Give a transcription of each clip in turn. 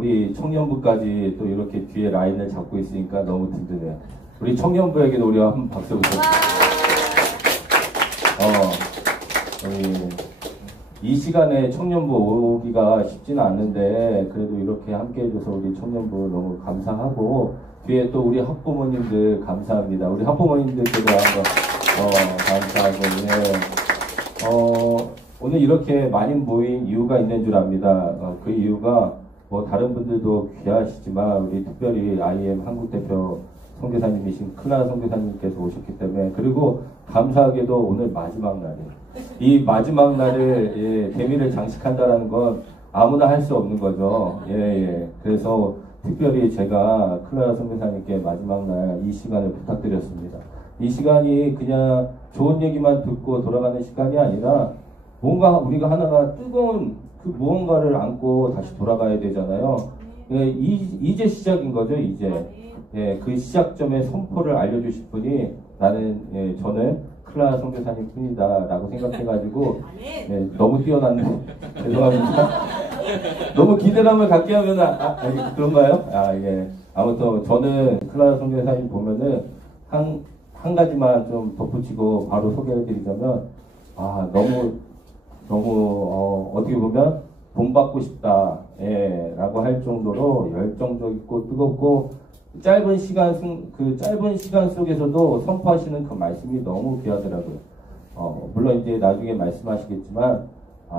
우리 청년부까지 또 이렇게 뒤에 라인을 잡고 있으니까 너무 든든해요. 우리 청년부에게도 우리가 한번 박수 부탁드립니다. 이 시간에 청년부 오기가 쉽지는 않는데 그래도 이렇게 함께 해줘서 우리 청년부 너무 감사하고 뒤에 또 우리 학부모님들 감사합니다. 우리 학부모님들께도 한번 감사하고 오늘 이렇게 많이 모인 이유가 있는 줄 압니다. 그 이유가 뭐 다른 분들도 귀하시지만 우리 특별히 IM 한국대표 선교사님이신 클라라 선교사님께서 오셨기 때문에 그리고 감사하게도 오늘 마지막 날이에요. 이 마지막 날에 대미를 장식한다는 건 아무나 할 수 없는 거죠. 그래서 특별히 제가 클라라 선교사님께 마지막 날 이 시간을 부탁드렸습니다. 이 시간이 그냥 좋은 얘기만 듣고 돌아가는 시간이 아니라 뭔가 우리가 하나가 뜨거운 그 무언가를 안고 다시 돌아가야 되잖아요. 이제 시작인 거죠, 이제. 그 시작점의 선포를 알려주실 분이 저는 클라라 선교사님 뿐이다 라고 생각해가지고 너무 뛰어났네. 죄송합니다. 너무 기대감을 갖게 하면 그런가요? 아무튼 저는 클라라 선교사님 보면은 한 가지만 좀 덧붙이고 바로 소개해드리자면 너무 어떻게 보면 본받고 싶다 라고 할 정도로 열정적이고 뜨겁고 짧은 시간 속에서도 선포하시는 그 말씀이 너무 귀하더라고요. 물론 이제 나중에 말씀하시겠지만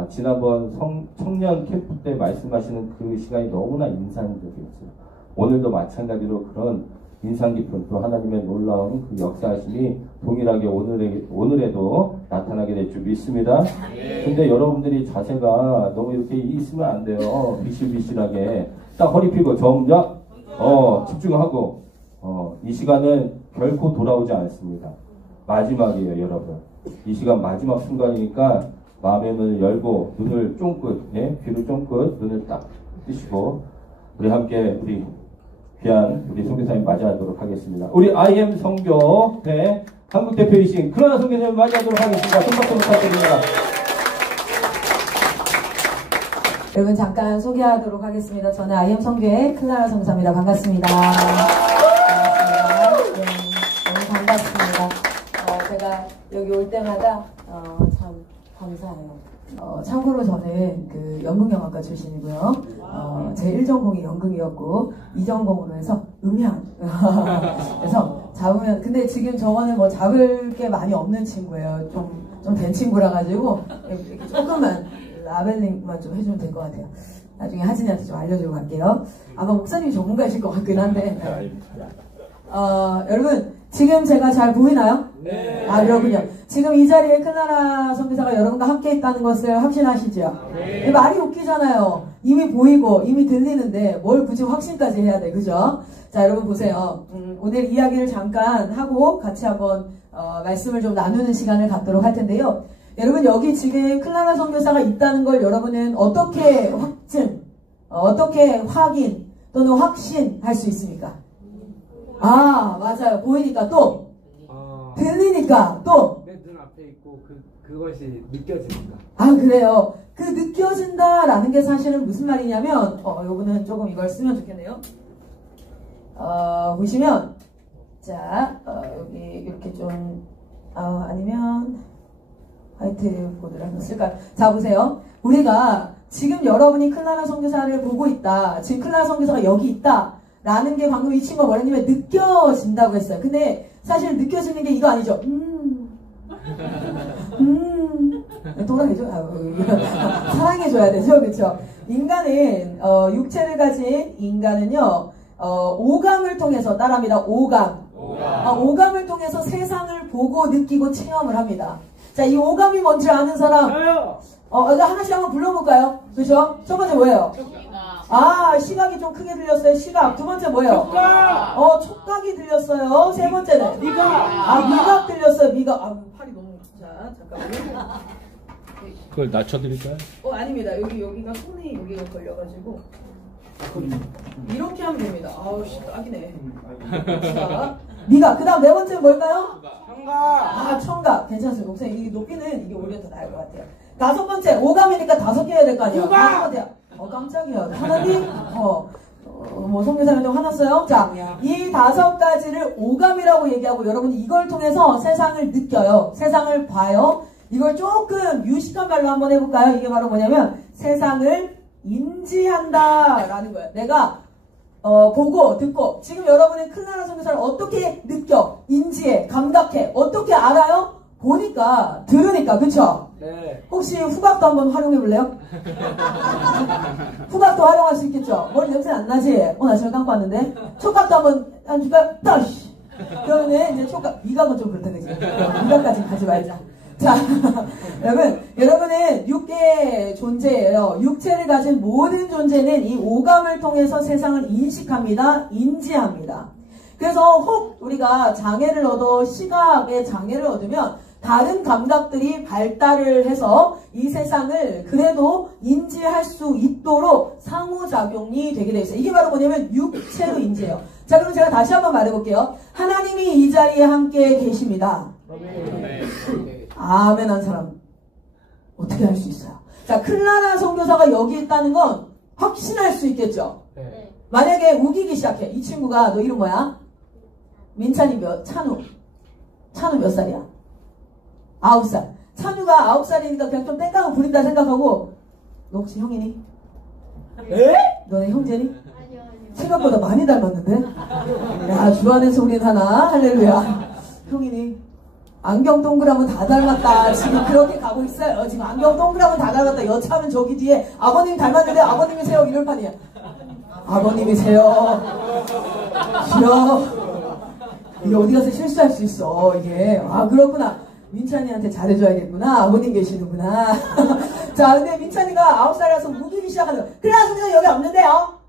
지난번 청년 캠프 때 말씀하시는 그 시간이 너무나 인상적이었어요. 오늘도 마찬가지로 그런 인상 깊은 또 하나님의 놀라운 그 역사하심이 동일하게 오늘에도 나타나게 될 줄 믿습니다. 근데 여러분들이 자세가 너무 이렇게 있으면 안 돼요. 비실비실하게 딱 허리 펴고 정작 집중하고 이 시간은 결코 돌아오지 않습니다. 마지막이에요, 여러분. 이 시간 마지막 순간이니까 마음의 문을 열고 눈을 쫑긋, 귀를 쫑긋, 눈을 딱 뜨시고 우리 함께 우리 귀한 우리 선교사님 맞이하도록 하겠습니다. 우리 IM 선교회 한국 대표이신 클라라 선교사님 맞이하도록 하겠습니다. 손박수 부탁드립니다. 여러분 잠깐 소개하도록 하겠습니다. 저는 IM 선교회 클라라 선교사입니다. 반갑습니다. 너무 반갑습니다. 제가 여기 올 때마다 참 감사해요. 참고로 저는 그 연극영화과 출신이고요. 제 1전공이 연극이었고 2전공으로 해서 음향. 그래서 잡으면 근데 지금 저거는 뭐 잡을 게 많이 없는 친구예요. 좀 된 친구라 가지고 이렇게 조금만 라벨링만 좀 해주면 될 것 같아요. 나중에 하진이한테 좀 알려주고 갈게요. 아마 목사님이 전문가이실 것 같긴 한데. 여러분 지금 제가 잘 보이나요? 네. 그렇군요. 지금 이 자리에 클라라 선교사가 여러분과 함께 있다는 것을 확신하시죠? 네. 말이 웃기잖아요. 이미 보이고 이미 들리는데 뭘 굳이 확신까지 해야 돼, 그죠? 자, 여러분 보세요. 오늘 이야기를 잠깐 하고 같이 한번 말씀을 좀 나누는 시간을 갖도록 할 텐데요. 여러분 여기 지금 클라라 선교사가 있다는 걸 여러분은 어떻게 어떻게 확인 또는 확신할 수 있습니까? 맞아요. 보이니까 또 들리니까 또 내 눈앞에 있고 그것이 느껴집니다. 그래요. 그 느껴진다라는 게 사실은 무슨 말이냐면 요거는 조금 이걸 쓰면 좋겠네요. 보시면 자 여기 이렇게 좀 아니면 화이트보드를 한번 쓸까요? 자 보세요. 우리가 지금 여러분이 클라라 선교사를 보고 있다. 지금 클라라 선교사가 여기 있다. 라는 게 방금 이 친구가 뭐랬냐면 느껴진다고 했어요. 근데 사실 느껴지는 게 이거 아니죠. 동감해줘. 사랑해줘야 되죠. 그렇죠? 인간은 육체를 가진 인간은요. 오감을 통해서 따라합니다. 오감을 통해서 세상을 보고 느끼고 체험을 합니다. 자, 이 오감이 뭔지 아는 사람? 저요. 하나씩 한번 불러볼까요? 그죠? 첫 번째 뭐예요? 시각이 좀 크게 들렸어요. 시각. 두 번째 뭐예요? 촉각. 촉각이 들렸어요. 세 번째는? 미각. 미각 들렸어요. 미각. 팔이 너무. 자, 잠깐만요. 그걸 낮춰드릴까요? 아닙니다. 여기가 손이 여기가 걸려가지고. 이렇게 하면 됩니다. 딱이네. 자, 미각. 그 다음 네 번째 뭘까요? 청각. 청각. 괜찮습니다. 목사님, 이 높이는 이게 오히려 더 나을 것 같아요. 다섯 번째, 오감이니까 5개 해야 될 거 아니에요? 후각. 깜짝이야. 깜짝이야. 하나님? 뭐 성교사님 좀 화났어요? 자, 이 5가지를 오감이라고 얘기하고 여러분이 이걸 통해서 세상을 느껴요. 세상을 봐요. 이걸 조금 유식한 말로 한번 해볼까요? 이게 바로 뭐냐면 세상을 인지한다라는 거예요. 내가 보고 듣고 지금 여러분의 클라라 선교사를 어떻게 느껴? 인지해? 감각해? 어떻게 알아요? 보니까 들으니까 그쵸? 네. 혹시 후각도 한번 활용해 볼래요? 후각도 활용할 수 있겠죠? 머리 냄새 안 나지? 나 지금 감고 왔는데 촉각도 한번 줄까요? 따시! 그러면 이제 촉각, 미각은 좀 그렇다 그지? 미각까지 가지 말자. 자, 여러분은 육계의 존재예요. 육체를 가진 모든 존재는 이 오감을 통해서 세상을 인식합니다. 인지합니다. 그래서 혹 우리가 장애를 얻어 시각의 장애를 얻으면 다른 감각들이 발달을 해서 이 세상을 그래도 인지할 수 있도록 상호작용이 되게 되어 있어요. 이게 바로 뭐냐면 육체로 인지해요. 자, 그럼 제가 다시 한번 말해볼게요. 하나님이 이 자리에 함께 계십니다. 아멘 한 사람 어떻게 할 수 있어요? 자, 클라라 선교사가 여기 있다는 건 확신할 수 있겠죠? 네. 만약에 우기기 시작해. 이 친구가 너 이름 뭐야? 민찬이 찬우 몇 살이야? 9살. 찬우가 9살이니까 그냥 좀 땡깡을 부린다 생각하고 너 혹시 형이니? 에? 너네 형제니? 생각보다 많이 닮았는데? 야, 주안에서 우린 하나 할렐루야. 형이니? 안경 동그라면 다 닮았다. 지금 그렇게 가고 있어요. 지금 안경 동그라면 다 닮았다. 여차하면 저기 뒤에 아버님 닮았는데 아버님이세요. 이럴 판이야. 아버님이세요. 귀여워. 이게 어디 가서 실수할 수 있어. 이게. 아, 그렇구나. 민찬이한테 잘해줘야겠구나. 아버님 계시는구나. 자, 근데 민찬이가 9살이라서 무기기 시작하는 거야. 그래, 선생님 여기 없는데요?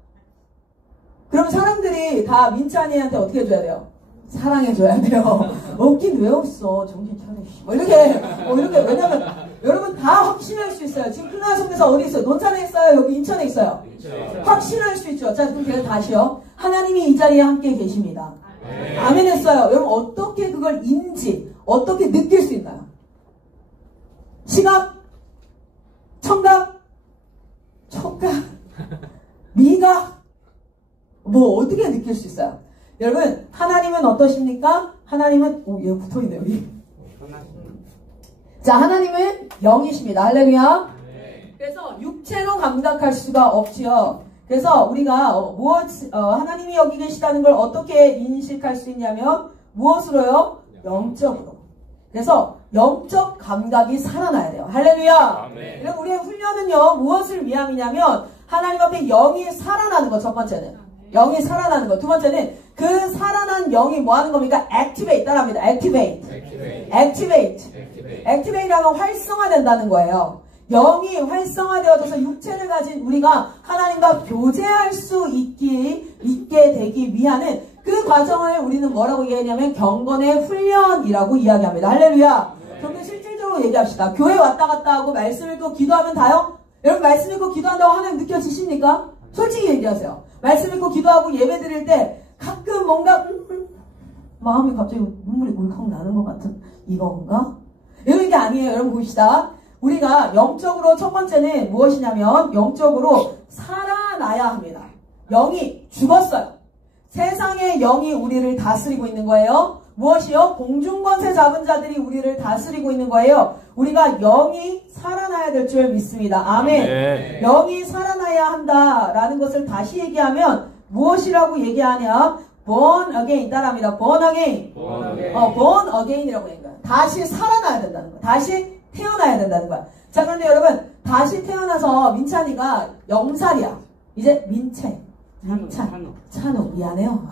그럼 사람들이 다 민찬이한테 어떻게 해줘야 돼요? 사랑해줘야 돼요. 없긴 왜 없어. 정신 차려. 뭐 이렇게. 왜냐면 여러분 다 확신할 수 있어요. 지금 클라라 선교사 어디 있어요? 논산에 있어요? 여기 인천에 있어요? 확신할 수 있죠. 자, 그럼 제가 다시요. 하나님이 이 자리에 함께 계십니다. 아멘 했어요. 여러분 어떻게 그걸 어떻게 느낄 수 있나요? 시각, 청각, 촉각, 미각, 뭐 어떻게 느낄 수 있어요? 여러분 하나님은 어떠십니까? 하나님은 얘 붙어있네 여기. 자, 하나님은 영이십니다. 할렐루야. 그래서 육체로 감각할 수가 없지요. 그래서 우리가 하나님이 여기 계시다는 걸 어떻게 인식할 수 있냐면 무엇으로요? 영적으로. 그래서 영적 감각이 살아나야 돼요. 할렐루야. 그럼 우리의 훈련은요 무엇을 위함이냐면 하나님 앞에 영이 살아나는 거. 첫 번째는 영이 살아나는 거. 두 번째는 그 살아난 영이 뭐 하는 겁니까? activate. 따라합니다. activate 하면 활성화된다는 거예요. 영이 활성화되어져서 육체를 가진 우리가 하나님과 교제할 수 있게 되기 위하는 그 과정을 우리는 뭐라고 얘기하냐면 경건의 훈련이라고 이야기합니다. 할렐루야. 좀 더 실질적으로 얘기합시다. 교회 왔다 갔다 하고 말씀 읽고 기도하면 다요? 여러분 말씀 읽고 기도한다고 하나님 느껴지십니까? 솔직히 얘기하세요. 말씀 읽고 기도하고 예배 드릴 때 가끔 뭔가 마음이 갑자기 눈물이 울컥 나는 것 같은 이건가? 이런 게 아니에요. 여러분 봅시다. 우리가 영적으로 첫 번째는 무엇이냐면 영적으로 살아나야 합니다. 영이 죽었어요. 세상의 영이 우리를 다스리고 있는 거예요. 무엇이요? 공중권세 잡은 자들이 우리를 다스리고 있는 거예요. 우리가 영이 살아나야 될 줄 믿습니다. 아멘. 네. 영이 살아나야 한다라는 것을 다시 얘기하면 무엇이라고 얘기하냐? born again. 따라합니다. born again. born again이라고 얘기해요. 다시 살아나야 된다는 거예요. 다시 태어나야 된다는 거야. 자, 그런데 여러분 다시 태어나서 민찬이가 0살이야. 이제 찬우 미안해요.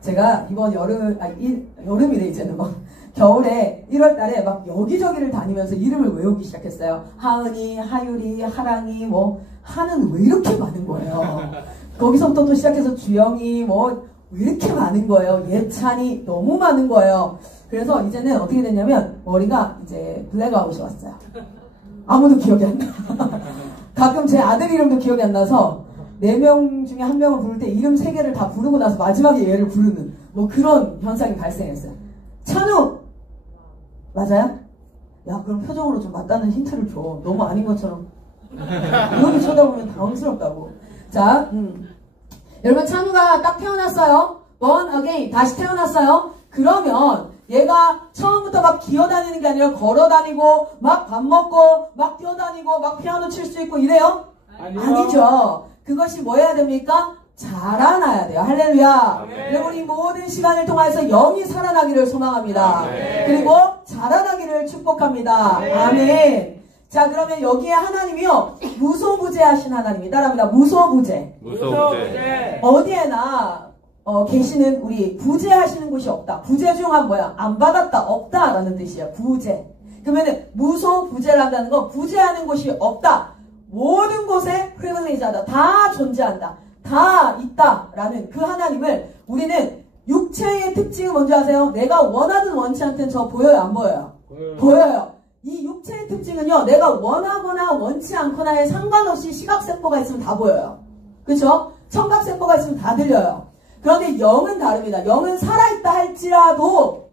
제가 이번 여름이래 이제는 막 겨울에 1월달에 막 여기저기를 다니면서 이름을 외우기 시작했어요. 하은이, 하율이, 하랑이, 뭐 하는 왜 이렇게 많은 거예요. 거기서부터 또 시작해서 주영이 뭐 왜 이렇게 많은 거예요. 예찬이 너무 많은 거예요. 그래서 이제는 어떻게 됐냐면 머리가 이제 블랙아웃이 왔어요. 아무도 기억이 안 나. 가끔 제 아들 이름도 기억이 안 나서 4명 중에 1명을 부를 때 이름 3개를 다 부르고 나서 마지막에 얘를 부르는 뭐 그런 현상이 발생했어요. 찬우! 맞아요? 야, 그럼 표정으로 좀 맞다는 힌트를 줘. 너무 아닌 것처럼. 이렇게 쳐다보면 당황스럽다고. 자, 여러분 찬우가 딱 태어났어요. born again, 다시 태어났어요. 그러면 얘가 처음부터 막 기어다니는 게 아니라 걸어다니고 막 밥 먹고 막 뛰어다니고 막 피아노 칠 수 있고 이래요? 아니죠. 그것이 뭐 해야 됩니까? 자라나야 돼요. 할렐루야. 여러분 이 모든 시간을 통해서 영이 살아나기를 소망합니다. 그리고 자라나기를 축복합니다. 아멘. 자 그러면 여기에 하나님이요 무소부재하신 하나님이 따라합니다. 무소부재. 어디에나 계시는 우리 부재하시는 곳이 없다. 부재 중 한 뭐야? 안 받았다, 없다 라는 뜻이야. 부재. 그러면은 무소부재를 한다는 건 부재하는 곳이 없다. 모든 곳에 프리빌리지하다. 다 존재한다. 다 있다 라는 그 하나님을 우리는 육체의 특징은 뭔지 아세요? 내가 원하든 원치 않든 저 보여요? 안 보여요? 보여요. 이 육체의 특징은요 내가 원하거나 원치 않거나에 상관없이 시각세포가 있으면 다 보여요. 그렇죠? 청각세포가 있으면 다 들려요. 그런데 영은 다릅니다. 영은 살아있다 할지라도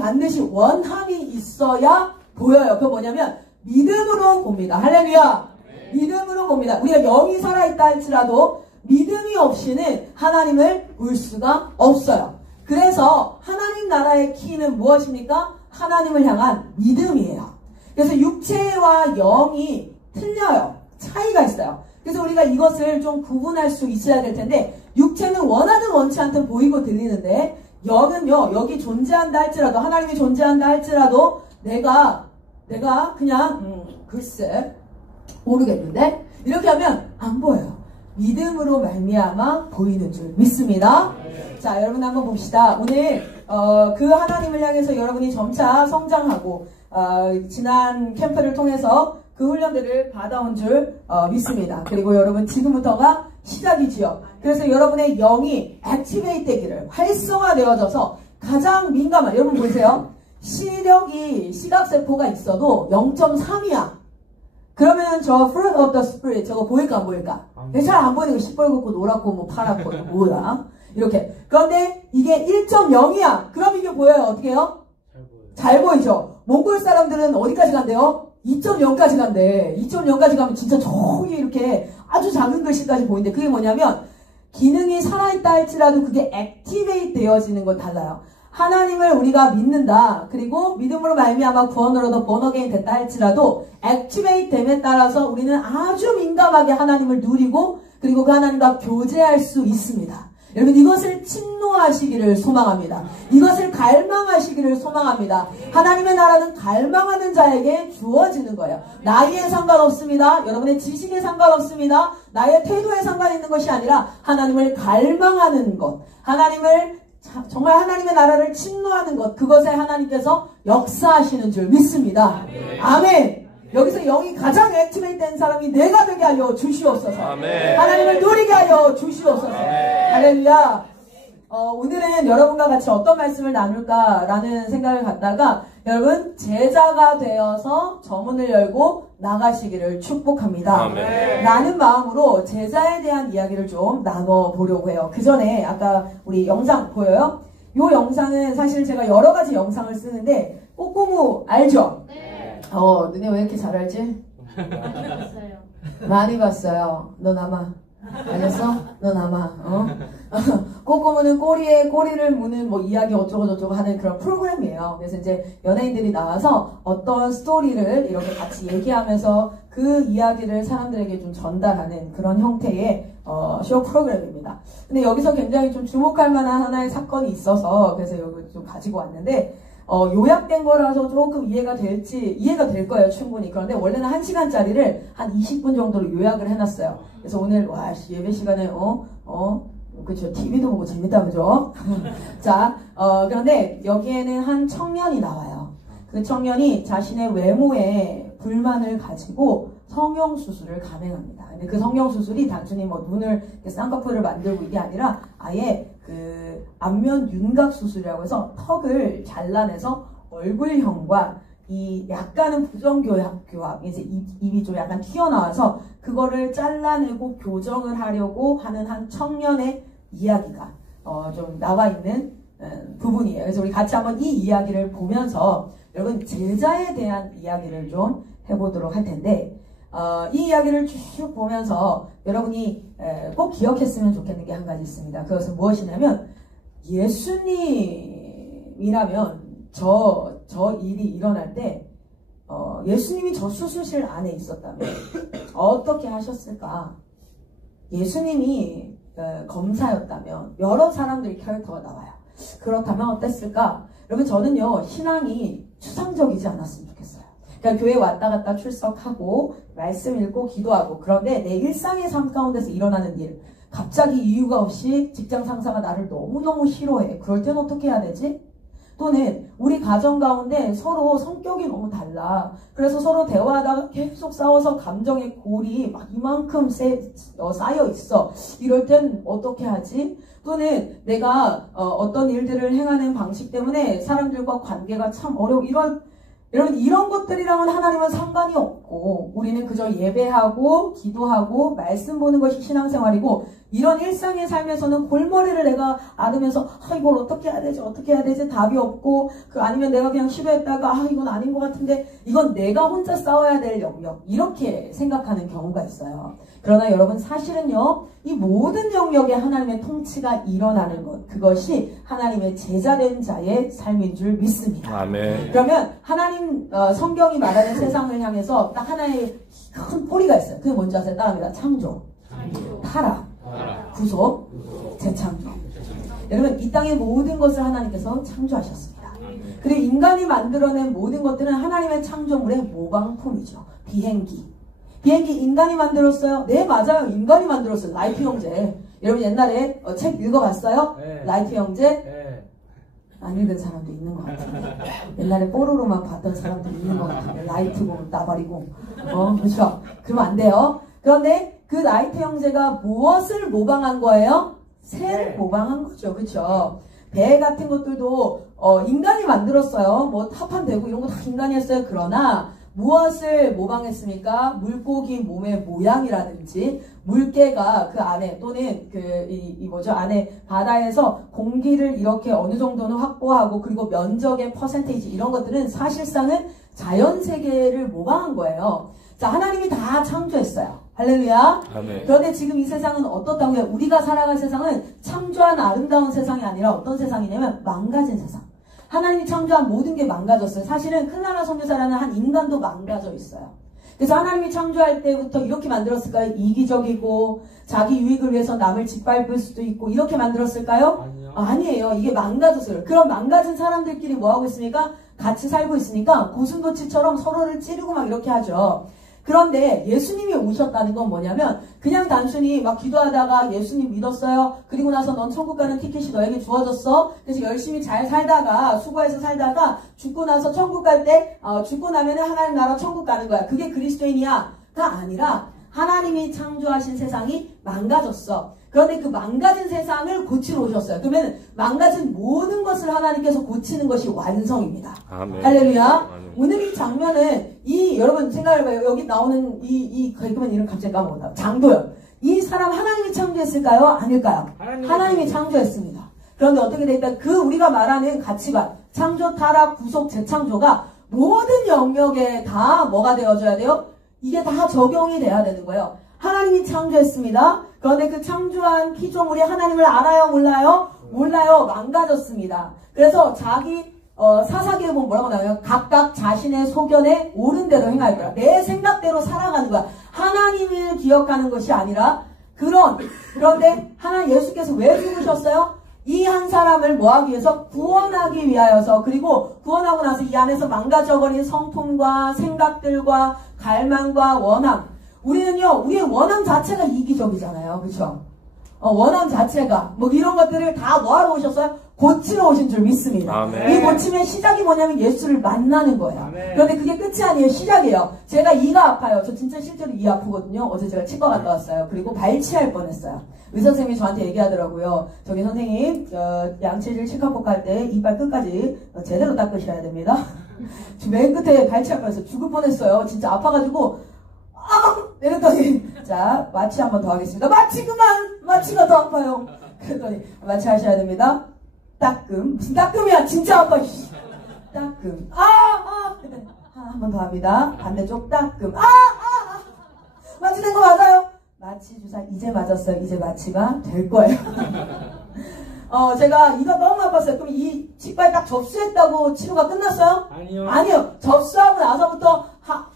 반드시 원함이 있어야 보여요. 그건 뭐냐면 믿음으로 봅니다. 할렐루야. 믿음으로 봅니다. 우리가 영이 살아있다 할지라도 믿음이 없이는 하나님을 볼 수가 없어요. 그래서 하나님 나라의 키는 무엇입니까? 하나님을 향한 믿음이에요. 그래서 육체와 영이 틀려요. 차이가 있어요. 그래서 우리가 이것을 좀 구분할 수 있어야 될 텐데 육체는 원하든 원치 않든 보이고 들리는데 영은요 여기 존재한다 할지라도 하나님이 존재한다 할지라도 내가 그냥 글쎄 모르겠는데 이렇게 하면 안 보여요. 믿음으로 말미암아 보이는 줄 믿습니다. 자 여러분 한번 봅시다. 오늘 그 하나님을 향해서 여러분이 점차 성장하고 지난 캠프를 통해서 그 훈련들을 받아온 줄 믿습니다. 그리고 여러분 지금부터가 시작이지요. 그래서 여러분의 영이 액티베이트 되기를 활성화되어져서 가장 민감한 여러분 보세요. 시력이 시각세포가 있어도 0.3이야. 그러면 저 fruit of the spirit 저거 보일까 안 보일까? 잘 안 보이는 거 시뻘겋고 노랗고 뭐 파랗고 뭐야 이렇게. 그런데 이게 1.0이야. 그럼 이게 보여요. 어떻게 해요? 잘 보이죠. 몽골 사람들은 어디까지 간대요? 2.0까지 간대. 2.0까지 가면 진짜 저기 이렇게 아주 작은 글씨까지 보이는데 그게 뭐냐면 기능이 살아있다 할지라도 그게 액티베이트 되어지는 건 달라요. 하나님을 우리가 믿는다. 그리고 믿음으로 말미암아 구원으로도 본어게인 됐다 할지라도 액티베이트 됨에 따라서 우리는 아주 민감하게 하나님을 누리고 그리고 그 하나님과 교제할 수 있습니다. 여러분 이것을 침노하시기를 소망합니다. 이것을 갈망하시기를 소망합니다. 하나님의 나라는 갈망하는 자에게 주어지는 거예요. 나이에 상관없습니다. 여러분의 지식에 상관없습니다. 나의 태도에 상관있는 것이 아니라 하나님을 갈망하는 것, 정말 하나님의 나라를 침노하는 것, 그것에 하나님께서 역사하시는 줄 믿습니다. 아멘. 여기서 영이 가장 액티베이트 된 사람이 내가 되게 하여 주시옵소서. 아멘. 하나님을 누리게 하여 주시옵소서. 할렐루야. 오늘은 여러분과 같이 어떤 말씀을 나눌까라는 생각을 갖다가 여러분 제자가 되어서 저문을 열고 나가시기를 축복합니다. 아멘. 라는 마음으로 제자에 대한 이야기를 좀 나눠보려고 해요. 그 전에 아까 우리 영상 보여요? 이 영상은 사실 제가 여러 가지 영상을 쓰는데 꼬꼬무 알죠? 네. 너네 왜 이렇게 잘 알지? 많이 봤어요. 많이 봤어요. 너 남아. 알겠어? 너 남아. 꼬꼬무는 꼬리에 꼬리를 무는 뭐 이야기 어쩌고저쩌고 하는 그런 프로그램이에요. 그래서 이제 연예인들이 나와서 어떤 스토리를 이렇게 같이 얘기하면서 그 이야기를 사람들에게 좀 전달하는 그런 형태의 쇼 프로그램입니다. 근데 여기서 굉장히 좀 주목할 만한 하나의 사건이 있어서 그래서 여기 좀 가지고 왔는데 요약된 거라서 조금 이해가 될 거예요, 충분히. 그런데 원래는 1시간짜리를 한 20분 정도로 요약을 해놨어요. 그래서 오늘, 예배 시간에, 그쵸, TV도 보고 재밌다, 그죠? 자, 그런데 여기에는 한 청년이 나와요. 그 청년이 자신의 외모에 불만을 가지고 성형수술을 감행합니다. 근데 그 성형수술이 단순히 뭐 눈을, 쌍꺼풀을 만들고 이게 아니라 아예 안면 윤곽 수술이라고 해서 턱을 잘라내서 얼굴형과 이 약간은 부정교합, 이제 입이 좀 약간 튀어나와서 그거를 잘라내고 교정을 하려고 하는 한 청년의 이야기가 좀 나와 있는 부분이에요. 그래서 우리 같이 한번 이 이야기를 보면서 여러분 제자에 대한 이야기를 좀 해보도록 할 텐데 이 이야기를 쭉 보면서 여러분이 꼭 기억했으면 좋겠는 게 한 가지 있습니다. 그것은 무엇이냐면 예수님이라면 저 일이 일어날 때 예수님이 저 수술실 안에 있었다면 어떻게 하셨을까? 예수님이 검사였다면 여러 사람들의 캐릭터가 나와요. 그렇다면 어땠을까? 여러분 저는요 신앙이 추상적이지 않았으면 좋겠어요. 그러니까 교회 왔다 갔다 출석하고 말씀 읽고 기도하고 그런데 내 일상의 삶 가운데서 일어나는 일 갑자기 이유가 없이 직장 상사가 나를 너무너무 싫어해. 그럴 땐 어떻게 해야 되지? 또는 우리 가정 가운데 서로 성격이 너무 달라. 그래서 서로 대화하다가 계속 싸워서 감정의 골이 막 이만큼 쌓여 있어. 이럴 땐 어떻게 하지? 또는 내가 어떤 일들을 행하는 방식 때문에 사람들과 관계가 참 어려워. 여러분 이런 것들이랑은 하나님은 상관이 없고 우리는 그저 예배하고 기도하고 말씀 보는 것이 신앙생활이고 이런 일상의 삶에서는 골머리를 내가 앓으면서 이걸 어떻게 해야 되지 답이 없고 아니면 내가 그냥 시도했다가 이건 아닌 것 같은데 이건 내가 혼자 싸워야 될 영역 이렇게 생각하는 경우가 있어요. 그러나 여러분 사실은요 이 모든 영역에 하나님의 통치가 일어나는 것 그것이 하나님의 제자된 자의 삶인 줄 믿습니다. 아멘. 그러면 하나님 성경이 말하는 세상을 향해서 딱 하나의 큰 뿌리가 있어요. 그게 뭔지 아세요? 따라합니다. 창조, 타락, 구속, 재창조. 여러분 이 땅의 모든 것을 하나님께서 창조하셨습니다. 그리고 인간이 만들어낸 모든 것들은 하나님의 창조물의 모방품이죠. 비행기 인간이 만들었어요? 네 맞아요. 인간이 만들었어요. 라이트 형제. 여러분 옛날에 책 읽어봤어요? 네. 라이트 형제? 네. 안 읽은 사람도 있는 것 같아요. 옛날에 뽀로로만 봤던 사람도 있는 것 같아요. 라이트 보면 따버리고 그렇죠? 그러면 안 돼요. 그런데 그 라이트 형제가 무엇을 모방한 거예요? 새를 모방한 거죠. 그렇죠? 배 같은 것들도 인간이 만들었어요. 뭐 타판되고 이런 거 다 인간이 했어요. 그러나 무엇을 모방했습니까? 물고기 몸의 모양이라든지 물개가 그 안에 또는 안에 바다에서 공기를 이렇게 어느 정도는 확보하고 그리고 면적의 퍼센테이지 이런 것들은 사실상은 자연 세계를 모방한 거예요. 자, 하나님이 다 창조했어요. 할렐루야. 아멘. 그런데 지금 이 세상은 어떻다고요? 우리가 살아갈 세상은 창조한 아름다운 세상이 아니라 어떤 세상이냐면 망가진 세상. 하나님이 창조한 모든 게 망가졌어요. 사실은 클라라 선교사라는 한 인간도 망가져 있어요. 그래서 하나님이 창조할 때부터 이렇게 만들었을까요? 이기적이고 자기 유익을 위해서 남을 짓밟을 수도 있고 이렇게 만들었을까요? 아니요. 아니에요. 이게 망가졌어요. 그럼 망가진 사람들끼리 뭐하고 있습니까? 같이 살고 있으니까 고슴도치처럼 서로를 찌르고 막 이렇게 하죠. 그런데 예수님이 오셨다는 건 뭐냐면 그냥 단순히 막 기도하다가 예수님 믿었어요. 그리고 나서 넌 천국 가는 티켓이 너에게 주어졌어. 그래서 열심히 잘 살다가 수고해서 살다가 죽고 나서 천국 갈 때 죽고 나면은 하나님 나라 천국 가는 거야. 그게 그리스도인이야가 아니라 하나님이 창조하신 세상이 망가졌어. 그런데 그 망가진 세상을 고치러 오셨어요. 그러면 망가진 모든 것을 하나님께서 고치는 것이 완성입니다. 아멘. 할렐루야. 아멘. 오늘 이 장면은 여러분 생각해봐요. 여기 나오는 그러면 이름 갑자기 까먹었다. 장도연. 이 사람 하나님이 창조했을까요? 아닐까요? 하나님이 창조했습니다. 그런데 어떻게 돼 있다? 우리가 말하는 가치관, 창조, 타락, 구속, 재창조가 모든 영역에 다 뭐가 되어줘야 돼요? 이게 다 적용이 돼야 되는 거예요. 하나님이 창조했습니다. 그런데 그 창조한 피조물이 하나님을 알아요? 몰라요? 몰라요. 망가졌습니다. 그래서 사사기에 보면 뭐라고 나와요? 각각 자신의 소견에 옳은 대로 행할 거야. 내 생각대로 살아가는 거야. 하나님을 기억하는 것이 아니라 그런데 예수께서 왜 죽으셨어요? 이 한 사람을 뭐하기 위해서? 구원하기 위하여서. 그리고 구원하고 나서 이 안에서 망가져버린 성품과 생각들과 갈망과 원함. 우리는요, 우리의 원함 자체가 이기적이잖아요. 그렇죠? 원함 자체가 이런 것들을 다 뭐하러 오셨어요? 고치러 오신 줄 믿습니다. 아멘. 이 고침의 시작이 뭐냐면 예수를 만나는 거예요. 아멘. 그런데 그게 끝이 아니에요. 시작이에요. 제가 이가 아파요. 저 진짜 실제로 이 아프거든요. 어제 제가 치과 갔다 왔어요. 그리고 발치할 뻔했어요. 의사 선생님이 저한테 얘기하더라고요. 저기 선생님, 양치질 치카폭 할 때 이빨 끝까지 제대로 닦으셔야 됩니다. 맨 끝에 발치할 뻔했어요. 죽을 뻔했어요. 진짜 아파가지고 이랬더니 자 마취 한 번 더 하겠습니다. 마취 그만! 마취가 더 아파요. 그랬더니 마취 하셔야 됩니다. 따끔. 무슨 따끔이야. 진짜 아파. 따끔. 한 번 더 합니다. 반대쪽 따끔. 마취된 거 맞아요? 마취 주사 이제 맞았어요. 이제 마취가 될 거예요. 제가 이가 너무 아팠어요. 그럼 이 치과에 딱 접수했다고 치료가 끝났어요? 아니요. 아니요. 접수하고 나서부터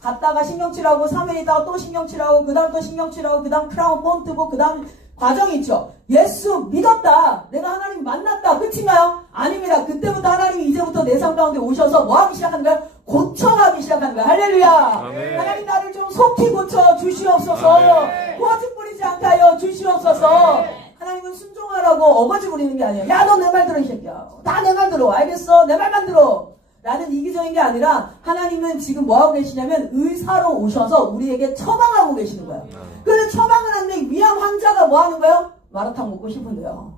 갔다가 신경치료하고 3일 있다가 또 신경치료하고 그 다음 또 신경치료하고 그 다음 크라운 본 뜨고 그 다음 과정이 있죠. 예수 믿었다. 내가 하나님 만났다. 끝인가요? 아닙니다. 그때부터 하나님이 이제부터 내 삶 가운데 오셔서 뭐하기 시작하는 거예요? 고쳐가기 시작하는 거예요. 할렐루야. 아멘. 하나님 나를 좀 속히 고쳐 주시옵소서. 꼬지 뿌리지 않게 하여 주시옵소서. 하나님은 순종하라고 어거지 부리는 게 아니에요. 야, 너 내 말 들어, 이 새끼야. 다 내 말 들어. 알겠어? 내 말만 들어. 라는 이기적인 게 아니라 하나님은 지금 뭐하고 계시냐면 의사로 오셔서 우리에게 처방하고 계시는 거예요. 그런데 처방을 하는데 위암 환자가 뭐 하는 거예요? 마라탕 먹고 싶은데요.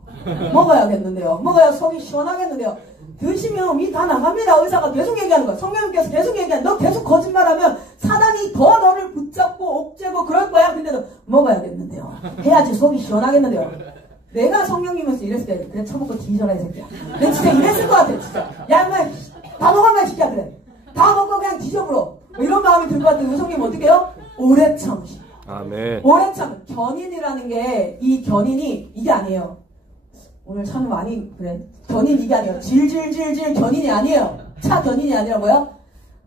먹어야겠는데요. 먹어야 속이 시원하겠는데요. 드시면 이 다 나갑니다. 의사가 계속 얘기하는 거야. 성령님께서 계속 얘기하는 거야. 너 계속 거짓말하면 사단이 더 너를 붙잡고 옥죄고 그럴 거야. 근데 너 먹어야겠는데요. 해야지 속이 시원하겠는데요. 내가 성령님에서 이랬을 때 그래 처먹고 뒤져라 이 새끼야. 내가 진짜 이랬을 것 같아. 진짜. 야 인마 다 먹어만 시키야 그래. 다 먹고 그냥 뒤져버려. 뭐 이런 마음이 들 것 같은데 성령님 어떻게 해요? 오래 참으시고. 아멘. 오래 참 견인이라는 게 이 견인이 이게 아니에요. 오늘 참 많이 그래. 견인 이게 아니에요. 질질질질 견인이 아니에요. 차 견인이 아니라 뭐요?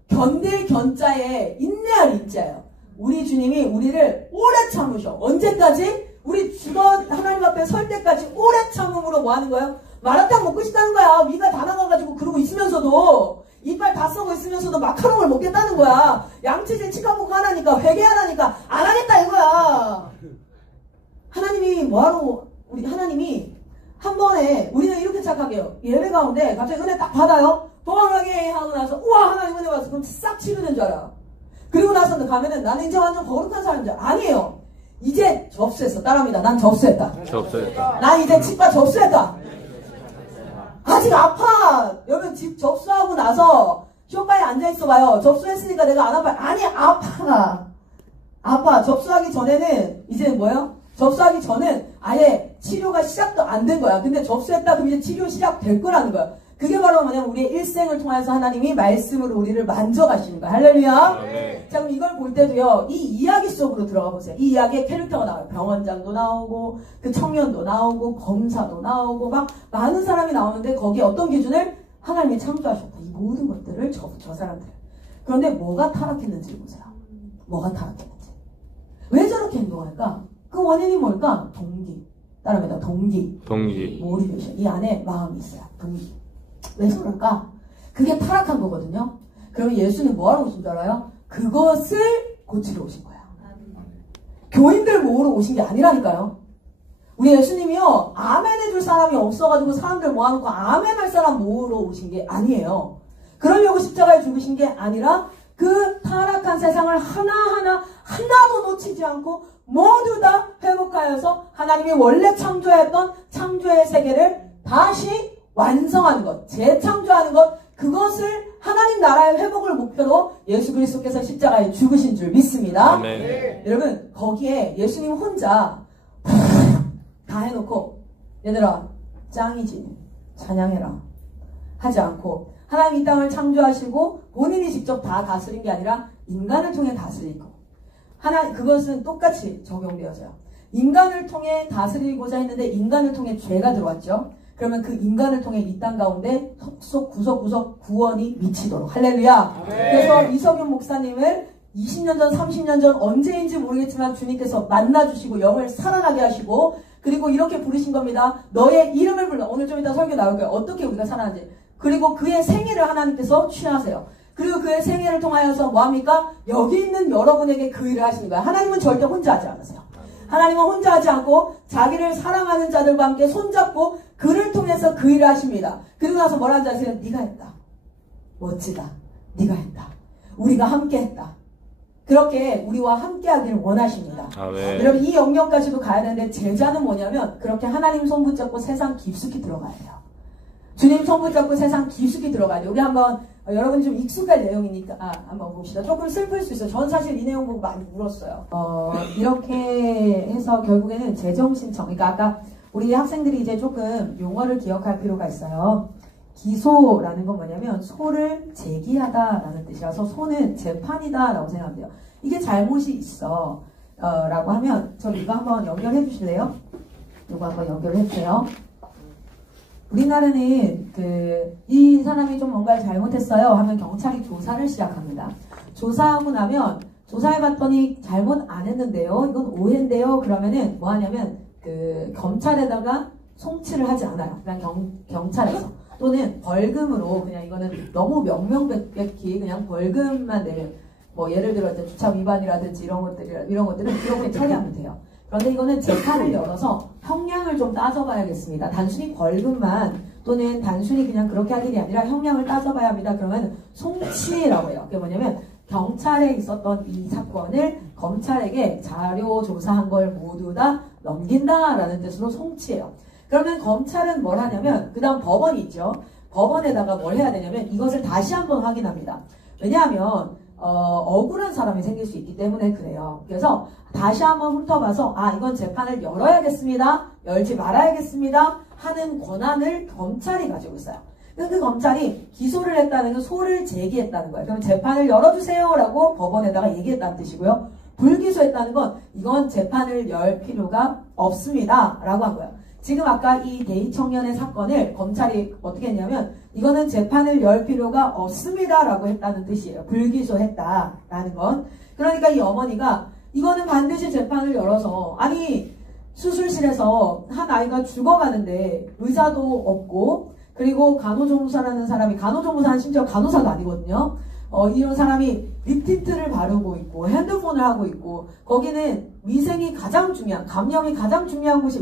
견딜 견자에 인내할 인자예요. 우리 주님이 우리를 오래 참으셔. 언제까지? 우리 죽어 하나님 앞에 설 때까지 오래 참음으로 뭐 하는 거예요? 마라탕 먹고 싶다는 거야. 위가 다 나가가지고 그러고 있으면서도 이빨 다 썩어 있으면서도 마카롱을 먹겠다는 거야. 양치질 치카보고 하나니까 회개하라니까 안 하겠다 이거야. 하나님이 뭐하러 우리 하나님이 한 번에 우리는 이렇게 착각해요. 예배 가운데 갑자기 은혜 딱 받아요. 도망가게 하고 나서 우와 하나님 은혜 받았어. 그럼 싹 치료된 줄 알아. 그리고 나서 가면은 나는 이제 완전 거룩한 사람인 줄 알아. 아니에요. 이제 접수했어. 따라합니다. 난 접수했다. 접수했다. 난 이제 치과 접수했다. 아직 아파. 여러분 집 접수하고 나서 쇼파에 앉아있어 봐요. 접수했으니까 내가 안 아파요. 아니 아파. 아파. 접수하기 전에는 이제 뭐예요? 접수하기 전엔 아예 치료가 시작도 안 된 거야. 근데 접수했다 그럼 이제 치료 시작될 거라는 거야. 그게 바로 뭐냐면 우리의 일생을 통해서 하나님이 말씀으로 우리를 만져가시는 거야. 할렐루야. 네. 자 그럼 이걸 볼 때도요. 이 이야기 속으로 들어가 보세요. 이 이야기에 캐릭터가 나와요. 병원장도 나오고 그 청년도 나오고 검사도 나오고 막 많은 사람이 나오는데 거기에 어떤 기준을 하나님이 창조하셨다. 이 모든 것들을 저 사람들. 그런데 뭐가 타락했는지 보세요. 뭐가 타락했는지. 왜 저렇게 행동할까? 그 원인이 뭘까? 동기. 따라합니다. 동기. 모티베이션. 이 안에 마음이 있어요. 동기. 왜 그럴까? 그게 타락한 거거든요. 그러면 예수는 뭐하러 오신 줄 알아요? 그것을 고치러 오신 거예요. 교인들 모으러 오신 게 아니라니까요. 우리 예수님이요. 아멘 해줄 사람이 없어가지고 사람들 모아놓고 아멘 할 사람 모으러 오신 게 아니에요. 그러려고 십자가에 죽으신 게 아니라 그 타락한 세상을 하나도 놓치지 않고 모두 다 회복하여서 하나님이 원래 창조했던 창조의 세계를 다시 완성하는 것, 재창조하는 것, 그것을 하나님 나라의 회복을 목표로 예수 그리스도께서 십자가에 죽으신 줄 믿습니다. 아멘. 여러분 거기에 예수님 혼자 다 해놓고 얘들아 짱이지 찬양해라 하지 않고 하나님 이 땅을 창조하시고 본인이 직접 다 다스린 게 아니라 인간을 통해 다스리고 그것은 똑같이 적용되어져요. 인간을 통해 다스리고자 했는데 인간을 통해 죄가 들어왔죠. 그러면 그 인간을 통해 이 땅 가운데 속속 구석구석 구원이 미치도록 할렐루야. 그래서 이석윤 목사님을 20년 전 30년 전 언제인지 모르겠지만 주님께서 만나주시고 영을 살아나게 하시고 그리고 이렇게 부르신 겁니다. 너의 이름을 불러. 오늘 좀 이따 설교 나올 거예요. 어떻게 우리가 살아나는지. 그리고 그의 생애를 하나님께서 취하세요. 그리고 그의 생애를 통하여서 뭐합니까? 여기 있는 여러분에게 그 일을 하시는 거예요. 하나님은 절대 혼자 하지 않으세요. 하나님은 혼자 하지 않고 자기를 사랑하는 자들과 함께 손잡고 그를 통해서 그 일을 하십니다. 그리고 나서 뭐라 하는지 아세요? 네가 했다. 멋지다. 네가 했다. 우리가 함께 했다. 그렇게 우리와 함께 하기를 원하십니다. 아멘. 여러분 이 영역까지도 가야 되는데 제자는 뭐냐면 그렇게 하나님 손 붙잡고 세상 깊숙이 들어가야 돼요. 주님 손 붙잡고 세상 깊숙이 들어가야 돼요. 우리 한번 여러분이 좀 익숙할 내용이니까 한번 봅시다. 조금 슬플 수 있어요. 전 사실 이 내용 보고 많이 울었어요. 이렇게 해서 결국에는 재정신청. 그러니까 아까 우리 학생들이 이제 조금 용어를 기억할 필요가 있어요. 기소라는 건 뭐냐면 소를 제기하다라는 뜻이라서 소는 재판이다라고 생각하면 돼요. 이게 잘못이 있어. 라고 하면 저 이거 한번 연결해 주실래요? 이거 한번 연결해 주세요. 우리나라는 이 사람이 좀 뭔가를 잘못했어요 하면 경찰이 조사를 시작합니다. 조사하고 나면 조사해봤더니 잘못 안 했는데요. 이건 오해인데요. 그러면은 뭐 하냐면 검찰에다가 송치를 하지 않아요. 그냥 경찰에서 또는 벌금으로 그냥 이거는 너무 명명백백히 그냥 벌금만 내면 뭐 예를 들어 이제 주차 위반이라든지 이런 것들은 이렇게 처리하면 돼요. 그런데 이거는 재판을 열어서 형량을 좀 따져봐야겠습니다. 단순히 벌금만 또는 단순히 그냥 그렇게 할 일이 아니라 형량을 따져봐야 합니다. 그러면 송치라고 해요. 그게 뭐냐면 경찰에 있었던 이 사건을 검찰에게 자료 조사한 걸 모두 다 넘긴다라는 뜻으로 송치예요. 그러면 검찰은 뭘 하냐면 그 다음 법원이 있죠. 법원에다가 뭘 해야 되냐면 이것을 다시 한번 확인합니다. 왜냐하면 억울한 사람이 생길 수 있기 때문에 그래요. 그래서 다시 한번 훑어봐서 이건 재판을 열어야겠습니다. 열지 말아야겠습니다. 하는 권한을 검찰이 가지고 있어요. 그 검찰이 기소를 했다는 건 소를 제기했다는 거예요. 그럼 재판을 열어주세요 라고 법원에다가 얘기했다는 뜻이고요. 불기소했다는 건 이건 재판을 열 필요가 없습니다 라고 한 거예요. 지금 아까 이 대희 청년의 사건을 검찰이 어떻게 했냐면 이거는 재판을 열 필요가 없습니다 라고 했다는 뜻이에요. 불기소했다라는 건. 그러니까 이 어머니가 이거는 반드시 재판을 열어서 수술실에서 한 아이가 죽어가는데 의사도 없고 그리고 간호조무사라는 사람이 간호조무사는 심지어 간호사도 아니거든요. 이런 사람이 립틴트를 바르고 있고 핸드폰을 하고 있고 거기는 위생이 가장 중요한 감염이 가장 중요한 곳이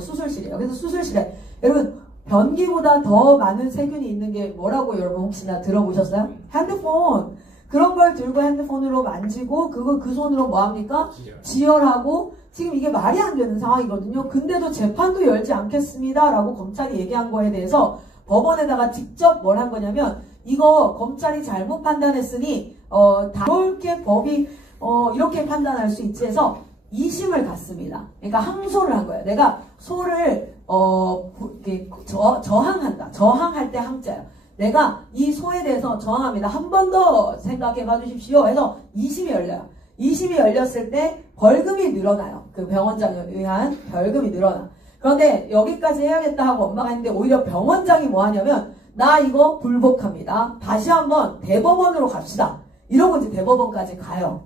수술실이에요. 그래서 수술실에 여러분 변기보다 더 많은 세균이 있는 게 뭐라고 여러분 혹시나 들어보셨어요? 핸드폰. 그런 걸 들고 핸드폰으로 만지고 그 손으로 뭐합니까? 지혈하고 지금 이게 말이 안 되는 상황이거든요. 근데도 재판도 열지 않겠습니다 라고 검찰이 얘기한 거에 대해서 법원에다가 직접 뭘 한 거냐면 이거 검찰이 잘못 판단했으니 이렇게 법이 이렇게 판단할 수 있지 해서 2심을 갔습니다. 그러니까 항소를 한 거예요. 내가 소를 저항한다. 저항할 때 항자예요. 내가 이 소에 대해서 저항합니다. 한 번 더 생각해 봐 주십시오. 해서 2심이 열려요. 2심이 열렸을 때 벌금이 늘어나요. 그 병원장에 의한 벌금이 늘어나. 그런데 여기까지 해야겠다 하고 엄마가 했는데 오히려 병원장이 뭐 하냐면 나 이거 불복합니다. 다시 한번 대법원으로 갑시다. 이러고 이제 대법원까지 가요.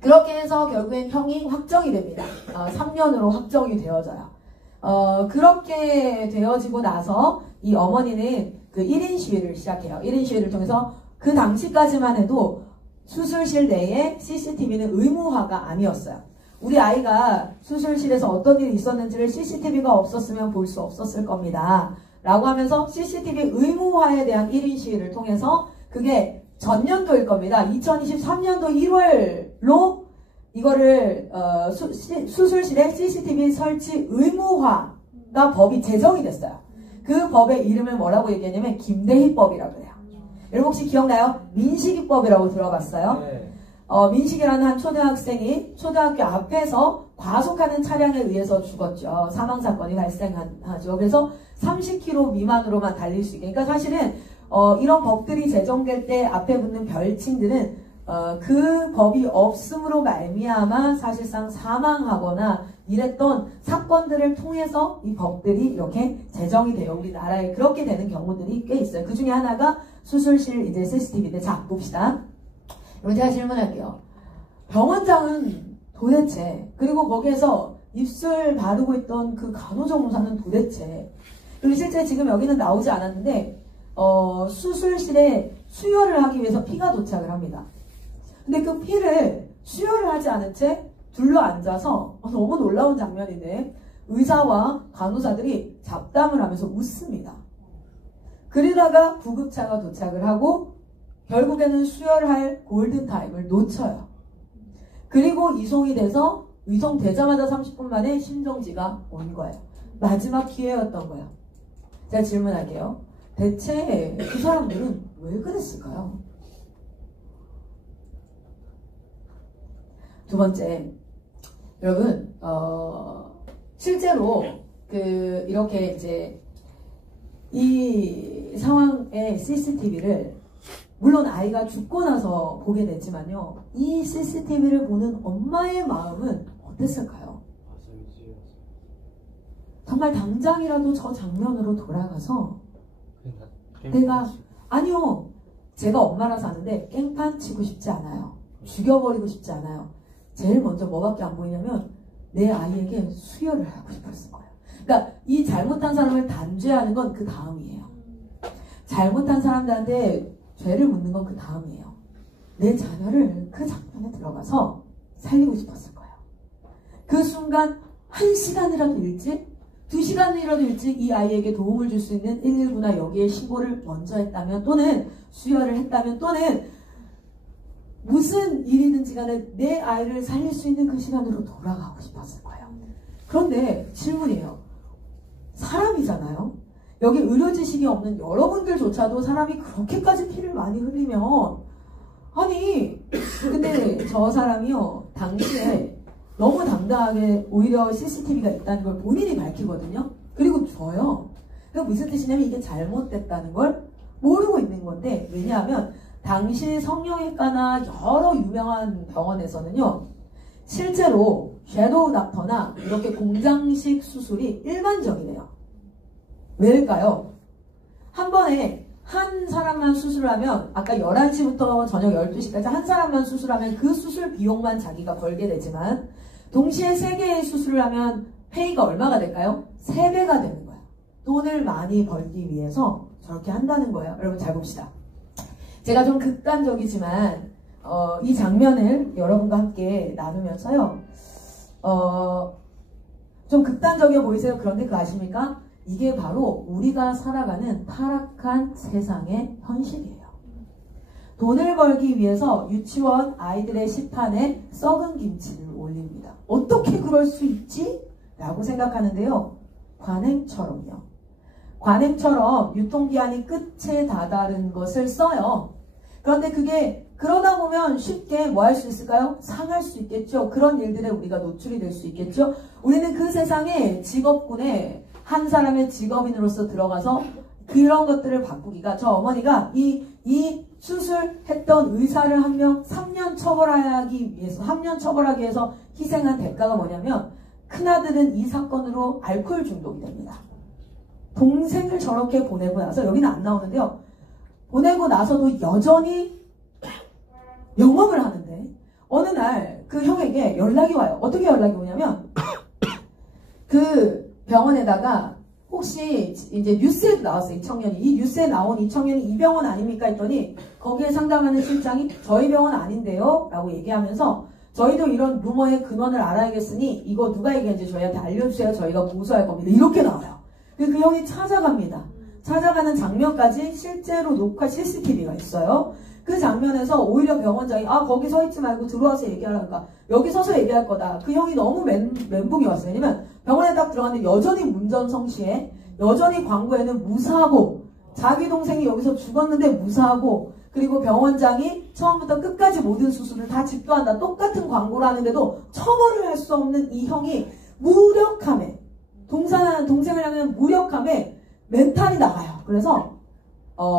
그렇게 해서 결국엔 형이 확정이 됩니다. 3년으로 확정이 되어져요. 그렇게 되어지고 나서 이 어머니는 그 1인 시위를 시작해요. 1인 시위를 통해서 그 당시까지만 해도 수술실 내에 CCTV는 의무화가 아니었어요. 우리 아이가 수술실에서 어떤 일이 있었는지를 CCTV가 없었으면 볼 수 없었을 겁니다. 라고 하면서 CCTV 의무화에 대한 1인 시위를 통해서 그게 전년도일 겁니다. 2023년도 1월로 이거를 수술실에 CCTV 설치 의무화가 법이 제정이 됐어요. 그 법의 이름을 뭐라고 얘기하냐면 김대희법이라고 해요. 여러분 혹시 기억나요? 민식이법이라고 들어봤어요? 네. 민식이라는 한 초등학생이 초등학교 앞에서 과속하는 차량에 의해서 죽었죠. 사망사건이 발생하죠. 그래서 30km 미만으로만 달릴 수 있게. 그러니까 사실은 이런 법들이 제정될 때 앞에 붙는 별칭들은 그 법이 없음으로 말미암아 사실상 사망하거나 이랬던 사건들을 통해서 이 법들이 이렇게 제정이 돼요. 우리나라에 그렇게 되는 경우들이 꽤 있어요. 그 중에 하나가 수술실 이제 CCTV인데 자 봅시다. 그럼 제가 질문할게요. 병원장은 도대체 그리고 거기에서 입술 바르고 있던 그 간호조무사는 도대체 그리고 실제 지금 여기는 나오지 않았는데 수술실에 수혈을 하기 위해서 피가 도착을 합니다. 근데 그 피를 수혈을 하지 않은 채 둘러앉아서 너무 놀라운 장면인데 의사와 간호사들이 잡담을 하면서 웃습니다. 그러다가 구급차가 도착을 하고 결국에는 수혈할 골든타임을 놓쳐요. 그리고 이송이 돼서 이송되자마자 30분 만에 심정지가 온 거예요. 마지막 기회였던 거예요. 제가 질문할게요. 대체 그 사람들은 왜 그랬을까요? 두 번째, 여러분 실제로 이렇게 이제 이 상황의 CCTV를 물론 아이가 죽고 나서 보게 됐지만요. 이 CCTV를 보는 엄마의 마음은 어땠을까요? 정말 당장이라도 저 장면으로 돌아가서 아니요. 제가 엄마라서 아는데 깽판 치고 싶지 않아요. 죽여버리고 싶지 않아요. 제일 먼저 뭐밖에 안 보이냐면 내 아이에게 수혈을 하고 싶었을 거예요. 그러니까 이 잘못한 사람을 단죄하는 건 그 다음이에요. 잘못한 사람들한테 죄를 묻는 건 그 다음이에요. 내 자녀를 그 장면에 들어가서 살리고 싶었을 거예요. 그 순간 1시간이라도 일찍 2시간이라도 일찍 이 아이에게 도움을 줄 수 있는 119나 여기에 신고를 먼저 했다면 또는 수혈을 했다면 또는 무슨 일이든지 간에 내 아이를 살릴 수 있는 그 시간으로 돌아가고 싶었을 거예요. 그런데 질문이에요. 사람이잖아요. 여기 의료 지식이 없는 여러분들조차도 사람이 그렇게까지 피를 많이 흘리면 아니 근데 저 사람이요 당시에 너무 당당하게 오히려 CCTV가 있다는 걸 본인이 밝히거든요. 그리고 저요. 그게 무슨 뜻이냐면 이게 잘못됐다는 걸 모르고 있는 건데 왜냐하면 당시 성형외과나 여러 유명한 병원에서는요. 실제로 섀도우 닥터나 이렇게 공장식 수술이 일반적이래요. 왜일까요? 한 번에 한 사람만 수술하면 아까 11시부터 저녁 12시까지 한 사람만 수술하면 그 수술 비용만 자기가 벌게 되지만 동시에 3개의 수술을 하면 페이가 얼마가 될까요? 3배가 되는 거예요. 돈을 많이 벌기 위해서 저렇게 한다는 거예요. 여러분 잘 봅시다. 제가 좀 극단적이지만 이 장면을 여러분과 함께 나누면서요. 좀 극단적이어 보이세요? 그런데 그거 아십니까? 이게 바로 우리가 살아가는 타락한 세상의 현실이에요. 돈을 벌기 위해서 유치원 아이들의 식판에 썩은 김치를 올립니다. 어떻게 그럴 수 있지? 라고 생각하는데요. 관행처럼요. 관행처럼 유통기한이 끝에 다다른 것을 써요. 그런데 그게 그러다 보면 쉽게 뭐 할 수 있을까요? 상할 수 있겠죠. 그런 일들에 우리가 노출이 될 수 있겠죠. 우리는 그 세상에 직업군에 한 사람의 직업인으로서 들어가서 그런 것들을 바꾸기가 저 어머니가 이 수술했던 의사를 한 명 3년 처벌하기 위해서 희생한 대가가 뭐냐면 큰아들은 이 사건으로 알코올 중독이 됩니다. 동생을 저렇게 보내고 나서 여기는 안 나오는데요. 보내고 나서도 여전히 영업을 하는데 어느 날 그 형에게 연락이 와요. 어떻게 연락이 오냐면 그 병원에다가 혹시 이제 뉴스에도 나왔어요. 이 청년이. 이 뉴스에 나온 이 청년이 이 병원 아닙니까? 했더니 거기에 상담하는 실장이 저희 병원 아닌데요? 라고 얘기하면서 저희도 이런 루머의 근원을 알아야겠으니 이거 누가 얘기했는지 저희한테 알려주세요. 저희가 고소할 겁니다. 이렇게 나와요. 그 형이 찾아갑니다. 찾아가는 장면까지 실제로 녹화 CCTV가 있어요. 그 장면에서 오히려 병원장이 거기 서 있지 말고 들어와서 얘기하라니까 여기 서서 얘기할 거다. 그 형이 너무 멘붕이 왔어요. 왜냐면 병원에 딱 들어갔는데 여전히 문전성시에 여전히 광고에는 무사하고 자기 동생이 여기서 죽었는데 무사하고 그리고 병원장이 처음부터 끝까지 모든 수술을 다 집도한다. 똑같은 광고를 하는데도 처벌을 할 수 없는 이 형이 무력함에 동생을 향한 무력함에 멘탈이 나가요. 그래서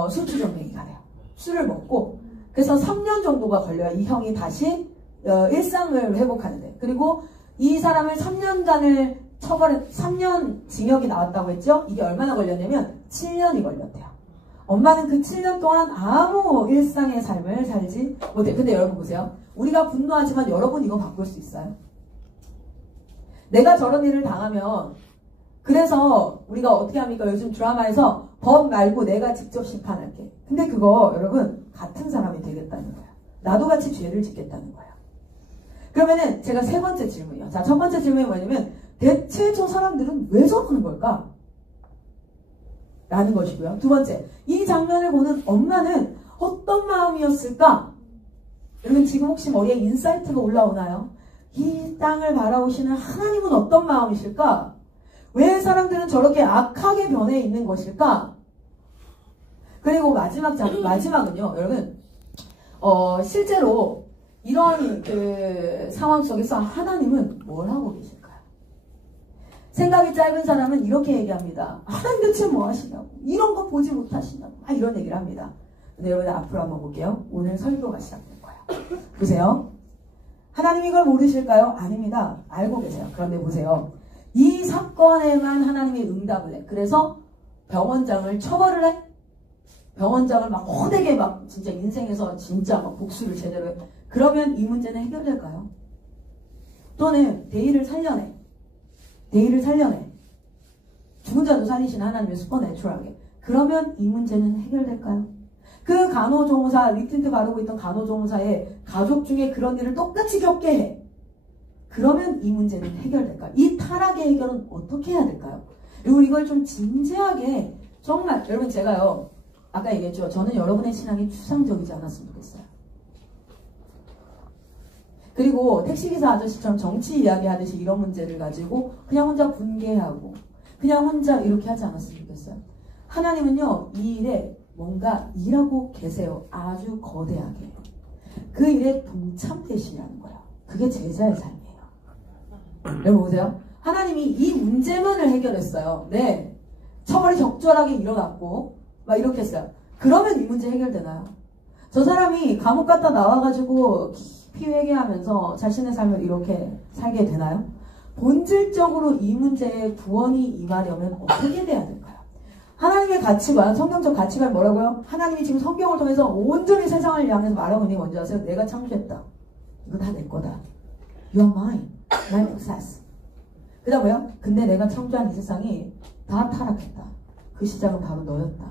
술주정뱅이가 돼요. 술을 먹고 그래서 3년 정도가 걸려요. 이 형이 다시 일상을 회복하는데. 그리고 이 사람을 3년간을 3년 징역이 나왔다고 했죠. 이게 얼마나 걸렸냐면 7년이 걸렸대요. 엄마는 그 7년 동안 아무 일상의 삶을 살지 못해. 근데 여러분 보세요. 우리가 분노하지만 여러분 이거 바꿀 수 있어요? 내가 저런 일을 당하면 그래서 우리가 어떻게 합니까? 요즘 드라마에서 법 말고 내가 직접 심판할게. 근데 그거 여러분 같은 사람이 되겠다는 거야. 나도 같이 죄를 짓겠다는 거야. 그러면은 제가 3번째 질문이요. 자, 첫 번째 질문이 뭐냐면 대체 저 사람들은 왜 저러는 걸까? 라는 것이고요. 두 번째, 이 장면을 보는 엄마는 어떤 마음이었을까? 여러분 지금 혹시 머리에 인사이트가 올라오나요? 이 땅을 바라보시는 하나님은 어떤 마음이실까? 왜 사람들은 저렇게 악하게 변해 있는 것일까? 그리고 마지막은요, 여러분, 실제로 이런 그 상황 속에서 하나님은 뭘 하고 계실까요? 생각이 짧은 사람은 이렇게 얘기합니다. 하나님 대체 뭐 하시냐고. 이런 거 보지 못하시냐고. 이런 얘기를 합니다. 근데 여러분 앞으로 한번 볼게요. 오늘 설교가 시작될 거예요. 보세요. 하나님 이걸 모르실까요? 아닙니다. 알고 계세요. 그런데 보세요. 이 사건에만 하나님이 응답을 해. 그래서 병원장을 처벌을 해. 병원장을 막 호되게 막 진짜 인생에서 진짜 막 복수를 제대로 해. 그러면 이 문제는 해결될까요? 또는 대의를 살려내. 대의를 살려내. 죽은 자도 살리시는 하나님의 슈퍼내추럴하게. 그러면 이 문제는 해결될까요? 그 간호조무사, 리틴트 바르고 있던 간호조무사의 가족 중에 그런 일을 똑같이 겪게 해. 그러면 이 문제는 해결될까요? 이 타락의 해결은 어떻게 해야 될까요? 그리고 이걸 좀 진지하게 정말 여러분 제가요 아까 얘기했죠. 저는 여러분의 신앙이 추상적이지 않았으면 좋겠어요. 그리고 택시기사 아저씨처럼 정치 이야기 하듯이 이런 문제를 가지고 그냥 혼자 분개하고 그냥 혼자 이렇게 하지 않았으면 좋겠어요. 하나님은요 이 일에 뭔가 일하고 계세요. 아주 거대하게. 그 일에 동참되시라는 거예요. 그게 제자의 삶이에요. 여러분 보세요. 하나님이 이 문제만을 해결했어요. 네. 처벌이 적절하게 일어났고 막 이렇게 했어요. 그러면 이 문제 해결되나요? 저 사람이 감옥 갔다 나와가지고 깊이 회개하면서 자신의 삶을 이렇게 살게 되나요? 본질적으로 이 문제에 구원이 임하려면 어떻게 돼야 될까요? 하나님의 가치관, 성경적 가치관 뭐라고요? 하나님이 지금 성경을 통해서 온전히 세상을 향해서 말하고 있는 게 뭔지 아세요? 내가 창조했다. 이거 다 내 거다. You are mine. My success. 그 다음 뭐야? 근데 내가 창조한 이 세상이 다 타락했다. 그 시작은 바로 너였다.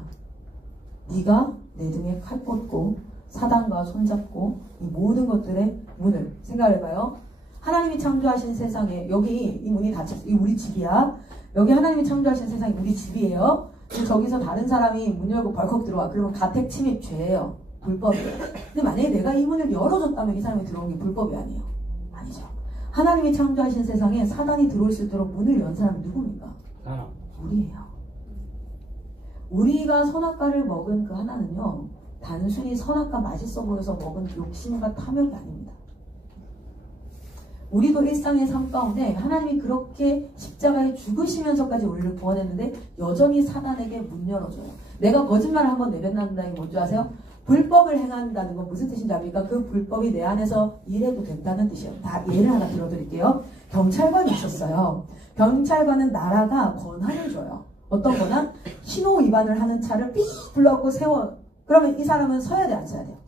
네가 내 등에 칼 꽂고 사단과 손잡고 이 모든 것들의 문을 생각해봐요. 하나님이 창조하신 세상에 여기 이 문이 닫혔어. 이 우리 집이야. 여기 하나님이 창조하신 세상이 우리 집이에요. 저기서 다른 사람이 문 열고 벌컥 들어와. 그러면 가택 침입 죄예요. 불법이에요. 근데 만약에 내가 이 문을 열어줬다면 이 사람이 들어온 게 불법이 아니에요. 아니죠. 하나님이 창조하신 세상에 사단이 들어올 수 있도록 문을 연 사람이 누굽니까? 우리예요. 우리가 선악과를 먹은 그 하나는요. 단순히 선악과 맛있어 보여서 먹은 욕심과 탐욕이 아닙니다. 우리도 일상의 삶 가운데 하나님이 그렇게 십자가에 죽으시면서까지 우리를 구원했는데 여전히 사단에게 문 열어줘요. 내가 거짓말을 한번 내뱉는다는 게 뭔지 아세요? 불법을 행한다는 건 무슨 뜻인지 압니까? 그 불법이 내 안에서 일해도 된다는 뜻이에요. 다 예를 하나 들어드릴게요. 경찰관이 있었어요. 경찰관은 나라가 권한을 줘요. 어떤 권한? 신호 위반을 하는 차를 삐 불러갖고 세워. 그러면 이 사람은 서야 돼, 안 서야 돼요?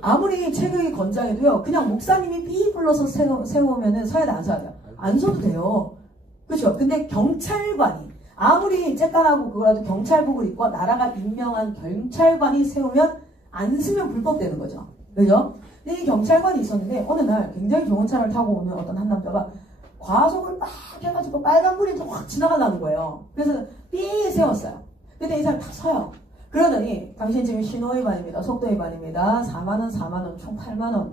아무리 체격이 건장해도요. 그냥 목사님이 삐 불러서 세우면은 서야 돼, 안 서야 돼요? 안 서도 돼요. 그렇죠? 근데 경찰관이 아무리 쬐깐하고 그거라도 경찰복을 입고 나라가 임명한 경찰관이 세우면 안 쓰면 불법되는 거죠. 그죠? 근데 이 경찰관이 있었는데 어느 날 굉장히 좋은 차를 타고 오는 어떤 한 남자가 과속을 막 해가지고 빨간불이 확 지나가려는 거예요. 그래서 삐 세웠어요. 근데 이 사람이 딱 서요. 그러더니 당신 지금 신호위반입니다. 속도위반입니다. 4만원, 4만원, 총 8만원.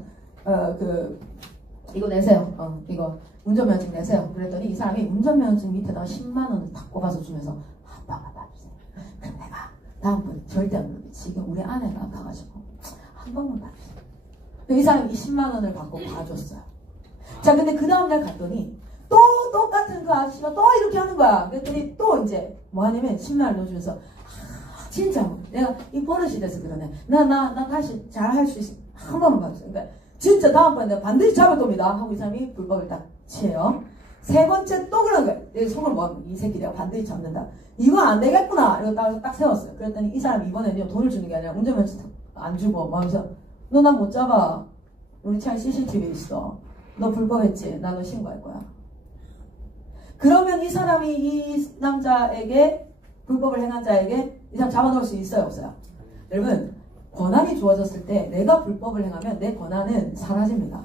이거 내세요. 이거 운전면허증 내세요. 그랬더니 이 사람이 운전면허증 밑에다가 10만원을 딱 꼽아서 주면서 한 방만 봐주세요. 그럼 내가 다음번 절대 안 그러겠지. 지금 우리 아내가 아파가지고 한 번만 봐주세요. 이 사람이 10만원을 받고 봐줬어요. 자, 근데 그 다음날 갔더니 또 똑같은 그 아저씨가 또 이렇게 하는 거야. 그랬더니 또 이제 뭐 하냐면 10만원 넣어주면서 진짜 내가 이 버릇이 돼서 그러네. 나 다시 잘 할 수 있어. 한 번만 봐주세요. 그러니까 진짜 다음번에 내가 반드시 잡을 겁니다. 하고 이 사람이 불법을 딱 취해요. 세 번째 또 그런 거예요. 내 속을 뭐 이 새끼 내가 반드시 잡는다. 이거 안 되겠구나. 이러고 딱 세웠어요. 그랬더니 이 사람이 이번에는 돈을 주는 게 아니라 운전면허 안 주고 뭐 하면서 너 나 못 잡아. 우리 차에 CCTV 있어. 너 불법했지? 나 너 신고할 거야. 그러면 이 사람이 이 남자에게 불법을 행한 자에게 이 사람 잡아놓을 수 있어요? 없어요? 여러분 권한이 주어졌을 때 내가 불법을 행하면 내 권한은 사라집니다.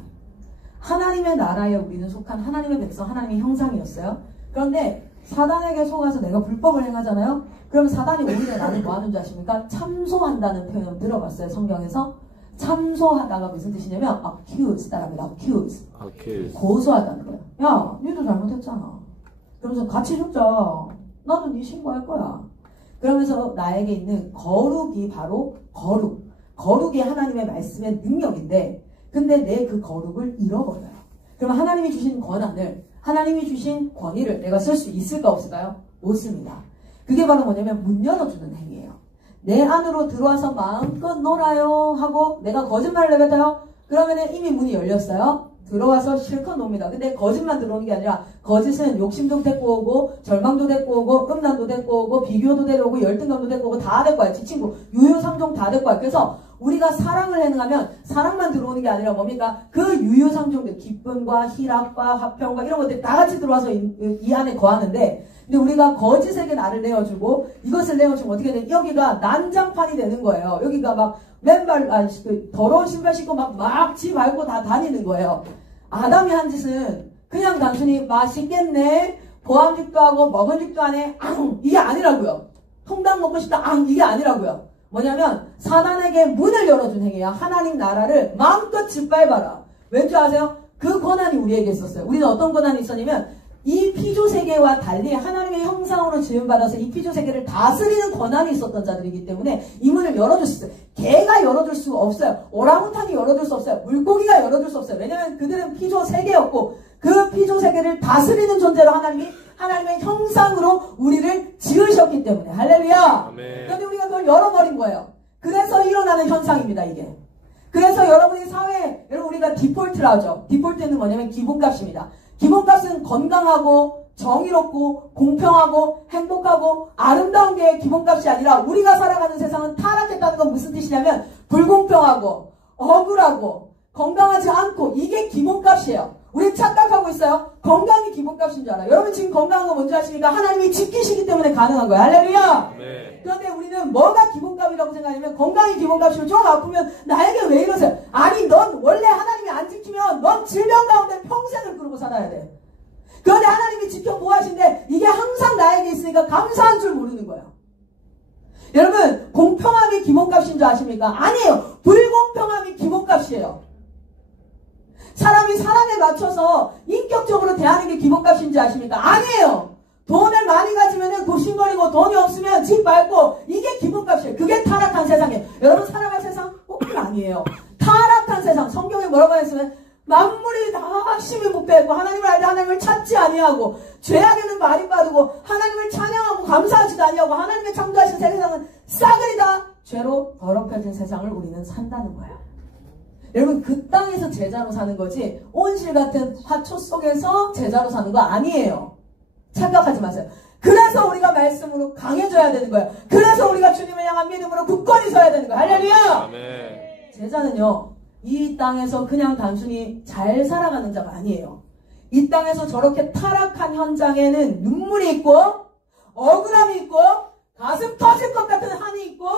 하나님의 나라에 우리는 속한 하나님의 백성, 하나님의 형상이었어요. 그런데 사단에게 속아서 내가 불법을 행하잖아요. 그럼 사단이 오히려 나를 뭐 하는 줄 아십니까? 참소한다는 표현 들어봤어요? 성경에서? 참소하다가 무슨 뜻이냐면 accuse 따라합니다. accuse. 고소하다는 거예요. 야, 니도 잘못했잖아. 그러면서 같이 죽자. 나도 니 신고할 거야. 그러면서 나에게 있는 거룩이 바로 거룩이 하나님의 말씀의 능력인데 근데 내 그 거룩을 잃어버려요. 그럼 하나님이 주신 권한을 하나님이 주신 권위를 내가 쓸 수 있을까 없을까요? 못 씁니다. 그게 바로 뭐냐면 문 열어주는 행위예요. 내 안으로 들어와서 마음껏 놀아요 하고 내가 거짓말을 내뱉어요. 그러면은 이미 문이 열렸어요. 들어와서 실컷 놉니다. 근데 거짓만 들어오는 게 아니라 거짓은 욕심도 데리고 오고 절망도 데리고 오고 음란도 데리고 오고 비교도 데려오고 열등감도 데리고 오고 다 데리고 와요. 지친구 유유상종 다 데리고 와요. 그래서 우리가 사랑을 해능하면 사랑만 들어오는 게 아니라 뭡니까? 그 유유상종들 기쁨과 희락과 화평과 이런 것들이 다 같이 들어와서 이 안에 거하는데 근데 우리가 거짓에게 나를 내어주고 이것을 내어주면 어떻게 돼? 여기가 난장판이 되는 거예요. 여기가 막 맨발 더러운 신발 신고 막 지 밟고 다 다니는 거예요. 아담이 한 짓은 그냥 단순히 맛있겠네 보암직도 하고 먹은직도 안 해 이게 아니라고요. 통닭 먹고 싶다 이게 아니라고요. 뭐냐면 사단에게 문을 열어준 행위야. 하나님 나라를 마음껏 짓밟아라. 왠 줄 아세요? 그 권한이 우리에게 있었어요. 우리는 어떤 권한이 있었냐면 이 피조세계와 달리 하나님의 형상으로 지음받아서 이 피조세계를 다스리는 권한이 있었던 자들이기 때문에 이 문을 열어줄 수 있어요. 개가 열어줄 수 없어요. 오랑우탄이 열어줄 수 없어요. 물고기가 열어줄 수 없어요. 왜냐하면 그들은 피조세계였고 그 피조세계를 다스리는 존재로 하나님의 형상으로 우리를 지으셨기 때문에 할렐루야. 그런데 우리가 그걸 열어버린 거예요. 그래서 일어나는 현상입니다. 이게. 그래서 여러분이 사회에 여러분 우리가 디폴트라 하죠. 디폴트는 뭐냐면 기본값입니다. 기본값은 건강하고 정의롭고 공평하고 행복하고 아름다운 게 기본값이 아니라 우리가 살아가는 세상은 타락했다는 건 무슨 뜻이냐면 불공평하고 억울하고 건강하지 않고 이게 기본값이에요. 우리 착각하고 있어요. 건강이 기본값인 줄 알아요. 여러분 지금 건강한 거 뭔지 아십니까? 하나님이 지키시기 때문에 가능한 거예요. 할렐루야. 네. 그런데 우리는 뭐가 기본값이라고 생각하냐면 건강이 기본값이고 좀 아프면 나에게 왜 이러세요? 아니 넌 원래 하나님이 안 지키면 넌 질병 가운데 평생을 그러고 살아야 돼. 그런데 하나님이 지켜 보호하신데 이게 항상 나에게 있으니까 감사한 줄 모르는 거예요. 여러분 공평함이 기본값인 줄 아십니까? 아니에요. 불공평함이 기본값이에요. 사람이 사람에 맞춰서 인격적으로 대하는 게 기본값인지 아십니까? 아니에요. 돈을 많이 가지면 굽신거리고 돈이 없으면 집 밟고 이게 기본값이에요. 그게 타락한 세상이에요. 여러분 살아갈 세상 꼭은 아니에요. 타락한 세상. 성경에 뭐라고 했으면 만물이 다 심히 부패했고 하나님을 알되 하나님을 찾지 아니하고 죄악에는 말이 빠르고 하나님을 찬양하고 감사하지도 아니하고 하나님의 창조하신 세상은 싸그리다 죄로 더럽혀진 세상을 우리는 산다는 거예요. 여러분 그 땅에서 제자로 사는 거지 온실 같은 화초 속에서 제자로 사는 거 아니에요. 착각하지 마세요. 그래서 우리가 말씀으로 강해져야 되는 거예요. 그래서 우리가 주님을 향한 믿음으로 굳건히 서야 되는 거예요. 할렐루야. 아멘. 제자는요 이 땅에서 그냥 단순히 잘 살아가는 자가 아니에요. 이 땅에서 저렇게 타락한 현장에는 눈물이 있고 억울함이 있고 가슴 터질 것 같은 한이 있고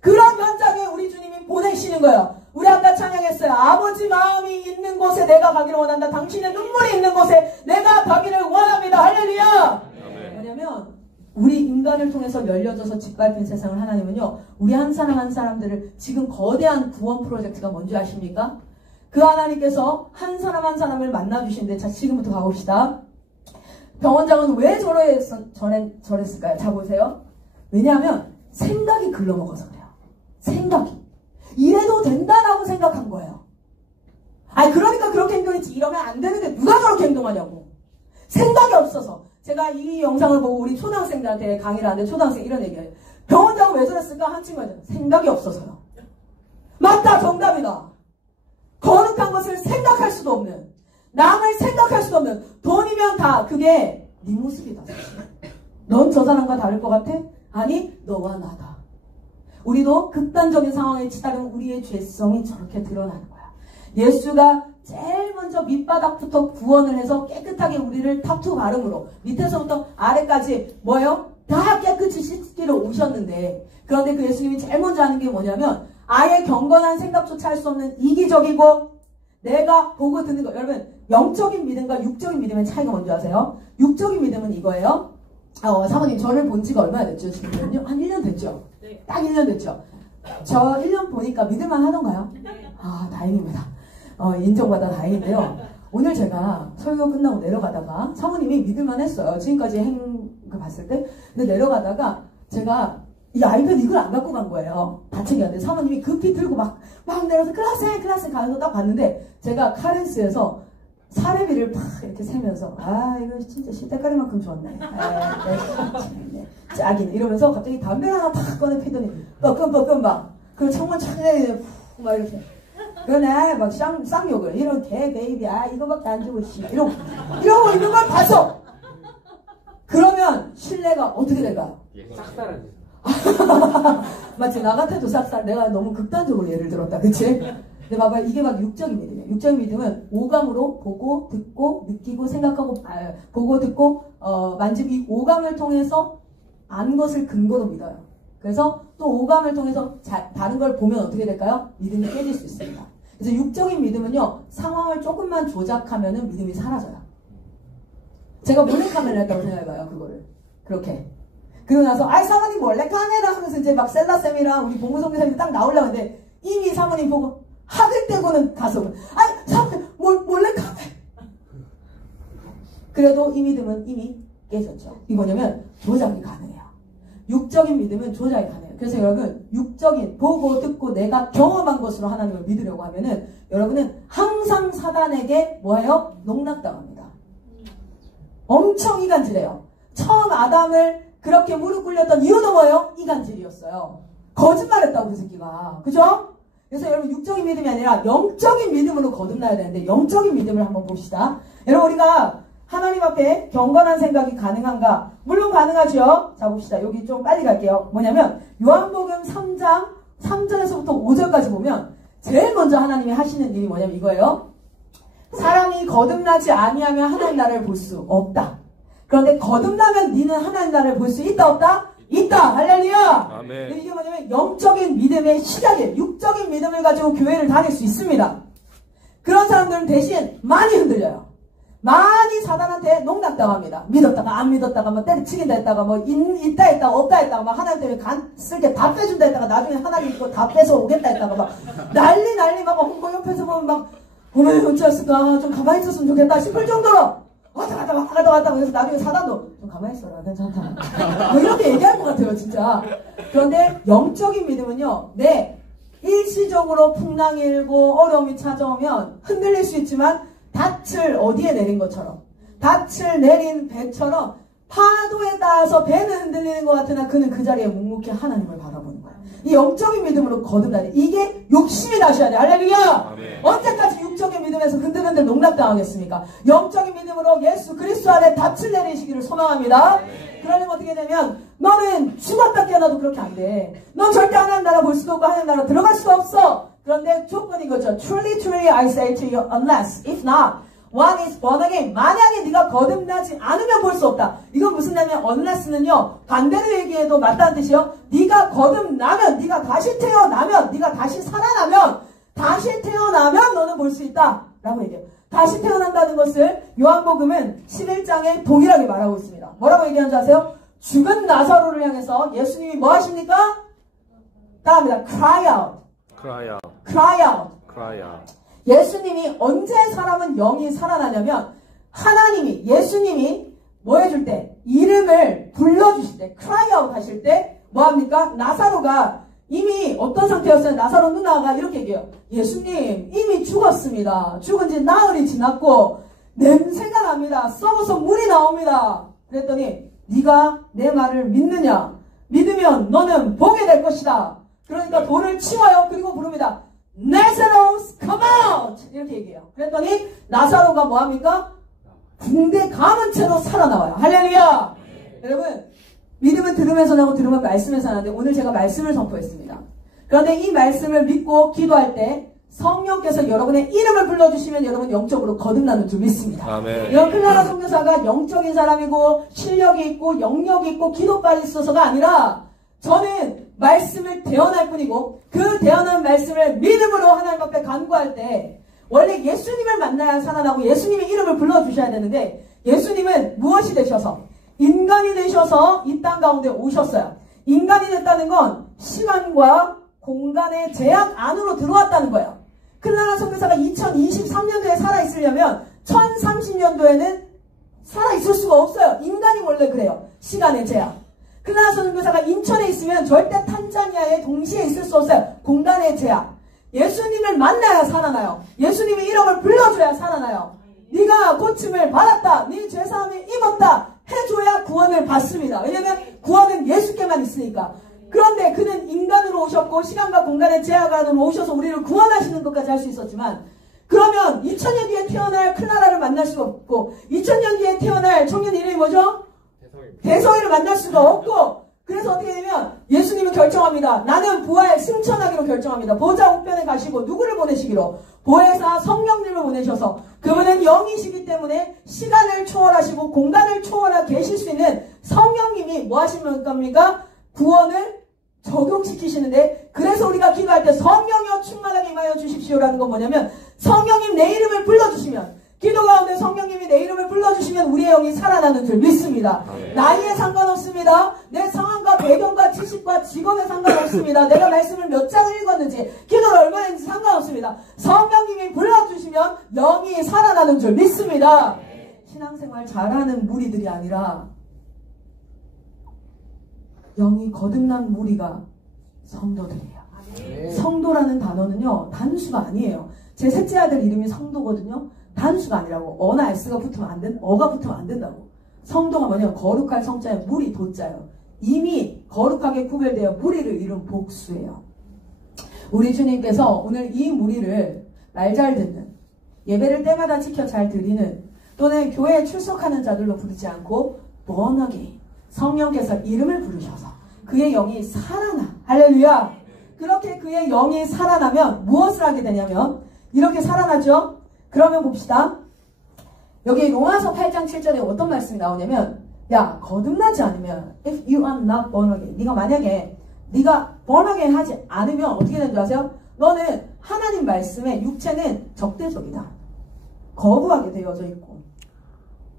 그런 현장에 우리 주님이 보내시는 거예요. 우리 아까 찬양했어요. 아버지 마음이 있는 곳에 내가 가기를 원한다. 당신의 눈물이 있는 곳에 내가 가기를 원합니다. 할렐루야. 왜냐면 우리 인간을 통해서 열려져서 짓밟힌 세상을 하나님은요 우리 한 사람 한 사람들을 지금 거대한 구원 프로젝트가 뭔지 아십니까? 그 하나님께서 한 사람 한 사람을 만나주시는데 자 지금부터 가봅시다. 병원장은 왜 저랬을까요? 자 보세요. 왜냐하면 생각이 글러먹어서 그래요. 생각이 이래도 된다라고 생각한 거예요. 아니 그러니까 그렇게 행동했지 이러면 안 되는데 누가 저렇게 행동하냐고. 생각이 없어서. 제가 이 영상을 보고 우리 초등학생들한테 강의를 하는데 초등학생 이런 얘기해요. 병원장은 왜 저랬을까? 한 친구가 생각이 없어서요. 맞다. 정답이다. 거룩한 것을 생각할 수도 없는 남을 생각할 수도 없는 돈이면 다 그게 네 모습이다. 넌 저 사람과 다를 것 같아? 아니 너와 나다. 우리도 극단적인 상황에 치달으면 우리의 죄성이 저렇게 드러나는 거야. 예수가 제일 먼저 밑바닥부터 구원을 해서 깨끗하게 우리를 타투 발음으로 밑에서부터 아래까지 뭐예요? 다 깨끗이 씻기로 오셨는데 그런데 그 예수님이 제일 먼저 하는 게 뭐냐면 아예 경건한 생각조차 할 수 없는 이기적이고 내가 보고 듣는 거. 여러분 영적인 믿음과 육적인 믿음의 차이가 뭔지 아세요? 육적인 믿음은 이거예요. 사모님 저를 본 지가 얼마나 됐죠? 지금은요? 한 1년 됐죠? 네. 딱 1년 됐죠? 저 1년 보니까 믿을만 하던가요? 아 다행입니다. 인정받아 다행인데요. 오늘 제가 설교 끝나고 내려가다가 사모님이 믿을만 했어요. 지금까지 봤을 때. 근데 내려가다가 제가 이 아이패드 이걸 안 갖고 간 거예요. 다채기한데 사모님이 급히 들고 막 내려서 클라스 가면서 딱 봤는데 제가 카렌스에서 사례비를 팍 이렇게 세면서 이거 진짜 시대가리만큼 좋았네. 짝이네 이러면서 갑자기 담배를 하나 탁 꺼내 피더니 뻐끔뻐끔 막 그 창문 창에 막 이렇게 그러네 막 쌍욕을 이런 개 베이비 이거밖에 안 주고 씨 이러고 있는 걸 봤어. 그러면 신뢰가 어떻게 될까요? 싹 사라지죠. 맞지? 나 같아도 싹싹 내가 너무 극단적으로 예를 들었다. 그치? 근데 봐봐 이게 막 육적인 믿음이에요. 육적인 믿음은 오감으로 보고 듣고 느끼고 생각하고 보고 듣고 만지고 이 오감을 통해서 아는 것을 근거로 믿어요. 그래서 또 오감을 통해서 다른 걸 보면 어떻게 될까요? 믿음이 깨질 수 있습니다. 그래서 육적인 믿음은요 상황을 조금만 조작하면은 믿음이 사라져요. 제가 몰래카메라 했다고 생각해봐요. 그거를 그렇게 그러고 나서 사모님 몰래카메라 하면서 이제 막 셀라쌤이랑 우리 봉구성교사님이 딱 나오려고 했는데 이미 사모님 보고 하들 떼고는 가서 사모님 몰래카메라 그래도 이 믿음은 이미 깨졌죠. 이게 뭐냐면 조작이 가능해요. 육적인 믿음은 조작이 가능해요. 그래서 여러분 육적인 보고 듣고 내가 경험한 것으로 하나님을 믿으려고 하면은 여러분은 항상 사단에게 뭐예요? 농락당합니다. 엄청 이간질해요. 처음 아담을 그렇게 무릎 꿇렸던 이유도 뭐예요? 이간질이었어요. 거짓말했다고 그 새끼가. 그죠? 그래서 여러분 육적인 믿음이 아니라 영적인 믿음으로 거듭나야 되는데 영적인 믿음을 한번 봅시다. 여러분 우리가 하나님 앞에 경건한 생각이 가능한가? 물론 가능하죠. 자 봅시다. 여기 좀 빨리 갈게요. 뭐냐면 요한복음 3장 3절에서부터 5절까지 보면 제일 먼저 하나님이 하시는 일이 뭐냐면 이거예요. 사람이 거듭나지 아니하면 하나님 나라를 볼 수 없다. 그런데 거듭나면 니는 하나님 나라를 볼 수 있다 없다? 있다. 할렐루야. 아멘. 이게 뭐냐면 영적인 믿음의 시작이에요. 육적인 믿음을 가지고 교회를 다닐 수 있습니다. 그런 사람들은 대신 많이 흔들려요. 많이 사단한테 농락당합니다. 믿었다가 안 믿었다가 뭐 때려치긴다 했다가 뭐 있다 했다가 없다 했다가 막 하나님 때문에 쓸게 다 빼준다 했다가 나중에 하나님 이거 다 뺏어 오겠다 했다가 막 난리 막 그 옆에서 보면 막 어머 어찌했을까 좀 가만히 있었으면 좋겠다 싶을 정도로 왔다 갔다 그래서 나중에 사단도 좀 가만히 있어라 괜찮다 뭐 이렇게 얘기할 것 같아요 진짜. 그런데 영적인 믿음은요 일시적으로 풍랑이 일고 어려움이 찾아오면 흔들릴 수 있지만 닻을 어디에 내린 것처럼 닻을 내린 배처럼 파도에 따라서 배는 흔들리는 것 같으나 그는 그 자리에 묵묵히 하나님을 바라보는 거야. 이 영적인 믿음으로 거듭나야 돼. 이게 욕심이 나셔야 돼. 할렐루야. 언제까지 육적인 믿음에서 흔들흔들 농락당하겠습니까? 영적인 믿음으로 예수 그리스도 안에 닻을 내리시기를 소망합니다. 그러면 어떻게 되면 너는 죽었다 깨어나도 그렇게 안 돼. 넌 절대 하나님 나라 볼 수도 없고 하나님 나라 들어갈 수가 없어. 그런데 조건이 거죠. Truly I say to you, unless, if not, one is born again. 만약에 네가 거듭나지 않으면 볼 수 없다. 이건 무슨 말이냐면 unless는요. 반대로 얘기해도 맞다는 뜻이요. 네가 거듭나면, 네가 다시 태어나면, 네가 다시 살아나면, 다시 태어나면 너는 볼 수 있다. 라고 얘기해요. 다시 태어난다는 것을 요한복음은 11장에 동일하게 말하고 있습니다. 뭐라고 얘기하는 줄 아세요? 죽은 나사로를 향해서 예수님이 뭐 하십니까? 따라합니다. Cry out. Cry out. Cry out. Cry out. 예수님이 언제 사람은 영이 살아나냐면 하나님이 예수님이 뭐 해줄 때 이름을 불러주실 때 cry out 하실 때 뭐합니까? 나사로가 이미 어떤 상태였어요? 나사로 누나가 이렇게 얘기해요. 예수님 이미 죽었습니다. 죽은 지 나흘이 지났고 냄새가 납니다. 썩어서 물이 나옵니다. 그랬더니 네가 내 말을 믿느냐? 믿으면 너는 보게 될 것이다. 그러니까 돌을 치워요. 그리고 부릅니다. Lazarus, come out! 이렇게 얘기해요. 그랬더니 나사로가 뭐합니까? 붕대 감은 채로 살아나와요. 할렐루야! 여러분 믿음은 들으면서 나고 들으면 말씀에서 나는데 오늘 제가 말씀을 선포했습니다. 그런데 이 말씀을 믿고 기도할 때 성령께서 여러분의 이름을 불러주시면 여러분 영적으로 거듭나는 줄 믿습니다. 아멘. 이런 클라라 선교사가 영적인 사람이고 실력이 있고 영역이 있고 기도빨이 있어서가 아니라 저는 말씀을 대언할 뿐이고 그 대언한 말씀을 믿음으로 하나님 앞에 간구할 때 원래 예수님을 만나야 살아나고 예수님의 이름을 불러주셔야 되는데 예수님은 무엇이 되셔서 인간이 되셔서 이 땅 가운데 오셨어요. 인간이 됐다는 건 시간과 공간의 제약 안으로 들어왔다는 거예요. 클라라 선교사가 2023년도에 살아있으려면 1030년도에는 살아있을 수가 없어요. 인간이 원래 그래요. 시간의 제약. 클라라 선교사가 인천에 있으면 절대 탄자니아에 동시에 있을 수 없어요. 공간의 제약. 예수님을 만나야 살아나요. 예수님의 이름을 불러줘야 살아나요. 네가 고침을 받았다. 네 죄사함을 입었다. 해줘야 구원 구원을 받습니다. 왜냐면 구원은 예수께만 있으니까. 그런데 그는 인간으로 오셨고 시간과 공간의 제약 안으로 오셔서 우리를 구원하시는 것까지 할 수 있었지만, 그러면 2000년 뒤에 태어날 클라라를 만날 수가 없고 2000년 뒤에 태어날 청년 이름이 뭐죠? 대성이를 만날 수가 없고, 그래서 어떻게 되면 예수님은 결정합니다. 나는 부활 승천하기로 결정합니다. 보좌 우편에 가시고 누구를 보내시기로? 보혜사 성령님을 보내셔서, 그분은 영이시기 때문에 시간을 초월하시고 공간을 초월하고 계실 수 있는 성령님이 뭐 하시는 겁니까? 구원을 적용시키시는데, 그래서 우리가 기도할 때 성령이여 충만하게 임하여 주십시오라는 건 뭐냐면, 성령님 내 이름을 불러주시면, 기도 가운데 성령님이 내 이름을 불러주시면 우리의 영이 살아나는 줄 믿습니다. 나이에 상관없습니다. 내 상황과 배경과 지식과 직업에 상관없습니다. 내가 말씀을 몇 장을 읽었는지, 기도를 얼마나 했는지 상관없습니다. 성령님이 불러주시면 영이 살아나는 줄 믿습니다. 신앙생활 잘하는 무리들이 아니라 영이 거듭난 무리가 성도들이에요. 성도라는 단어는요, 단수가 아니에요. 제 셋째 아들 이름이 성도거든요. 단수가 아니라고. 어나 s가 붙으면 안 된다. 어가 붙으면 안 된다고. 성도가 뭐냐면 거룩할 성자에 무리 도자예요. 이미 거룩하게 구별되어 무리를 이룬 복수예요. 우리 주님께서 오늘 이 무리를 말 잘 듣는, 예배를 때마다 지켜 잘 드리는, 또는 교회에 출석하는 자들로 부르지 않고 born again, 성령께서 이름을 부르셔서 그의 영이 살아나. 할렐루야. 그렇게 그의 영이 살아나면 무엇을 하게 되냐면, 이렇게 살아나죠. 그러면 봅시다. 여기 로마서 8장 7절에 어떤 말씀이 나오냐면, 야, 거듭나지 않으면 if you are not born again, 네가 만약에 네가 born again 하지 않으면 어떻게 되는 줄 아세요? 너는 하나님 말씀에 육체는 적대적이다. 거부하게 되어져 있고,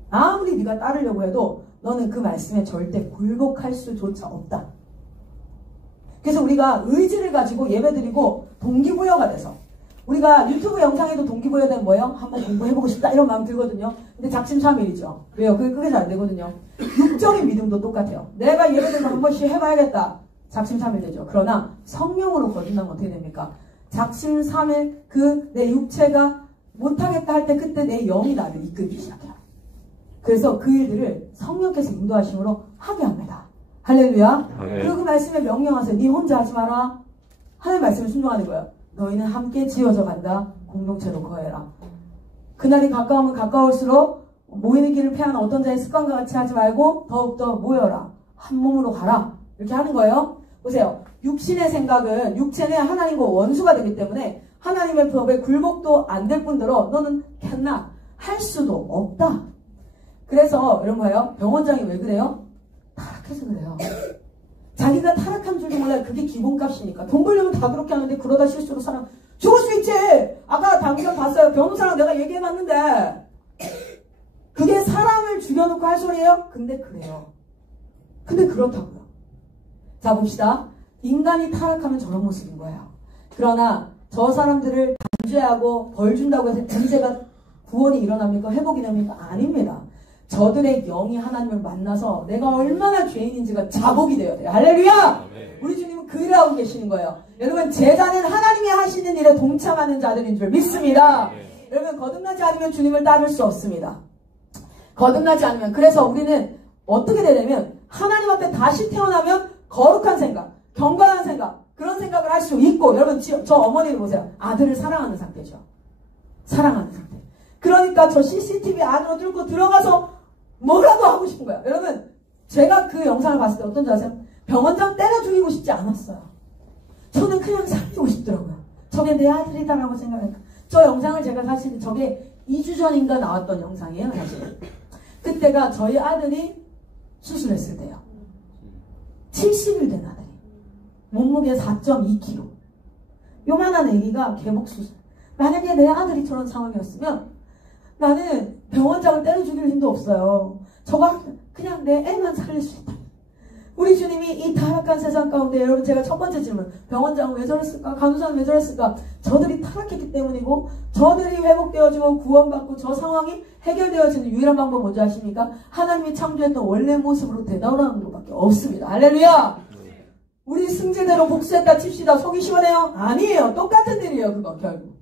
아무리 네가 따르려고 해도 너는 그 말씀에 절대 굴복할 수조차 없다. 그래서 우리가 의지를 가지고 예배드리고 동기부여가 돼서, 우리가 유튜브 영상에도 동기부여되는 뭐예요? 한번 공부해보고 싶다 이런 마음 들거든요. 근데 작심삼일이죠. 왜요? 그게 잘 안 되거든요. 육적인 믿음도 똑같아요. 내가 예배드리고 한 번씩 해봐야겠다. 작심삼일 되죠. 그러나 성령으로 거듭나면 어떻게 됩니까? 작심삼일 내 육체가 못하겠다 할 때 그때 내 영이 나를 이끌기 시작해요. 그래서 그 일들을 성령께서 인도하심으로 하게 합니다. 할렐루야. 그리고 그 말씀에 명령하세요. 네 혼자 하지 마라. 하나님 말씀을 순종하는 거예요. 너희는 함께 지어져 간다. 공동체로 거해라. 그날이 가까우면 가까울수록 모이는 길을 패하는 어떤 자의 습관과 같이 하지 말고 더욱더 모여라. 한 몸으로 가라. 이렇게 하는 거예요. 보세요. 육신의 생각은, 육체는 하나님과 원수가 되기 때문에 하나님의 법에 굴복도 안 될 뿐더러 너는 캔나 할 수도 없다. 그래서 여러분 봐요. 병원장이 왜 그래요? 타락해서 그래요. 자기가 타락한 줄도 몰라요. 그게 기본값이니까. 돈 벌려면 다 그렇게 하는데 그러다 실수로 사람 죽을 수 있지. 아까 당장 봤어요. 변호사랑 내가 얘기해봤는데 그게 사람을 죽여놓고 할 소리예요? 근데 그래요. 근데 그렇다고요. 자 봅시다. 인간이 타락하면 저런 모습인 거예요. 그러나 저 사람들을 단죄하고 벌 준다고 해서 문제가 구원이 일어납니까? 회복이 됩니까? 아닙니다. 저들의 영이 하나님을 만나서 내가 얼마나 죄인인지가 자복이 되어야 돼요. 할렐루야! 우리 주님은 그 일을 하고 계시는 거예요. 여러분, 제자는 하나님이 하시는 일에 동참하는 자들인 줄 믿습니다. 여러분, 거듭나지 않으면 주님을 따를 수 없습니다. 거듭나지 않으면. 그래서 우리는 어떻게 되냐면 하나님 앞에 다시 태어나면 거룩한 생각, 경건한 생각, 그런 생각을 할 수 있고, 여러분 저 어머니를 보세요. 아들을 사랑하는 상태죠. 사랑하는 상태. 그러니까 저 CCTV 안으로 뚫고 들어가서 뭐라도 하고 싶은 거야. 여러분, 제가 그 영상을 봤을 때 어떤 줄 아세요? 병원장 때려 죽이고 싶지 않았어요. 저는 그냥 살리고 싶더라고요. 저게 내 아들이다라고 생각하니까. 저 영상을 제가 사실 저게 2주 전인가 나왔던 영상이에요, 사실. 그때가 저희 아들이 수술했을 때요. 70일 된 아들이. 몸무게 4.2kg. 요만한 애기가 개복 수술. 만약에 내 아들이 저런 상황이었으면 나는 병원장을 때려 죽일 힘도 없어요. 저가 그냥 내 애만 살릴 수 있다. 우리 주님이 이 타락한 세상 가운데, 여러분 제가 첫 번째 질문, 병원장은 왜 저랬을까? 간호사는 왜 저랬을까? 저들이 타락했기 때문이고, 저들이 회복되어지고 구원받고 저 상황이 해결되어지는 유일한 방법 뭔지 아십니까? 하나님이 창조했던 원래 모습으로 되돌아오는 것밖에 없습니다. 할렐루야! 우리 승질대로 복수했다 칩시다. 속이 시원해요? 아니에요. 똑같은 일이에요. 그거 결국.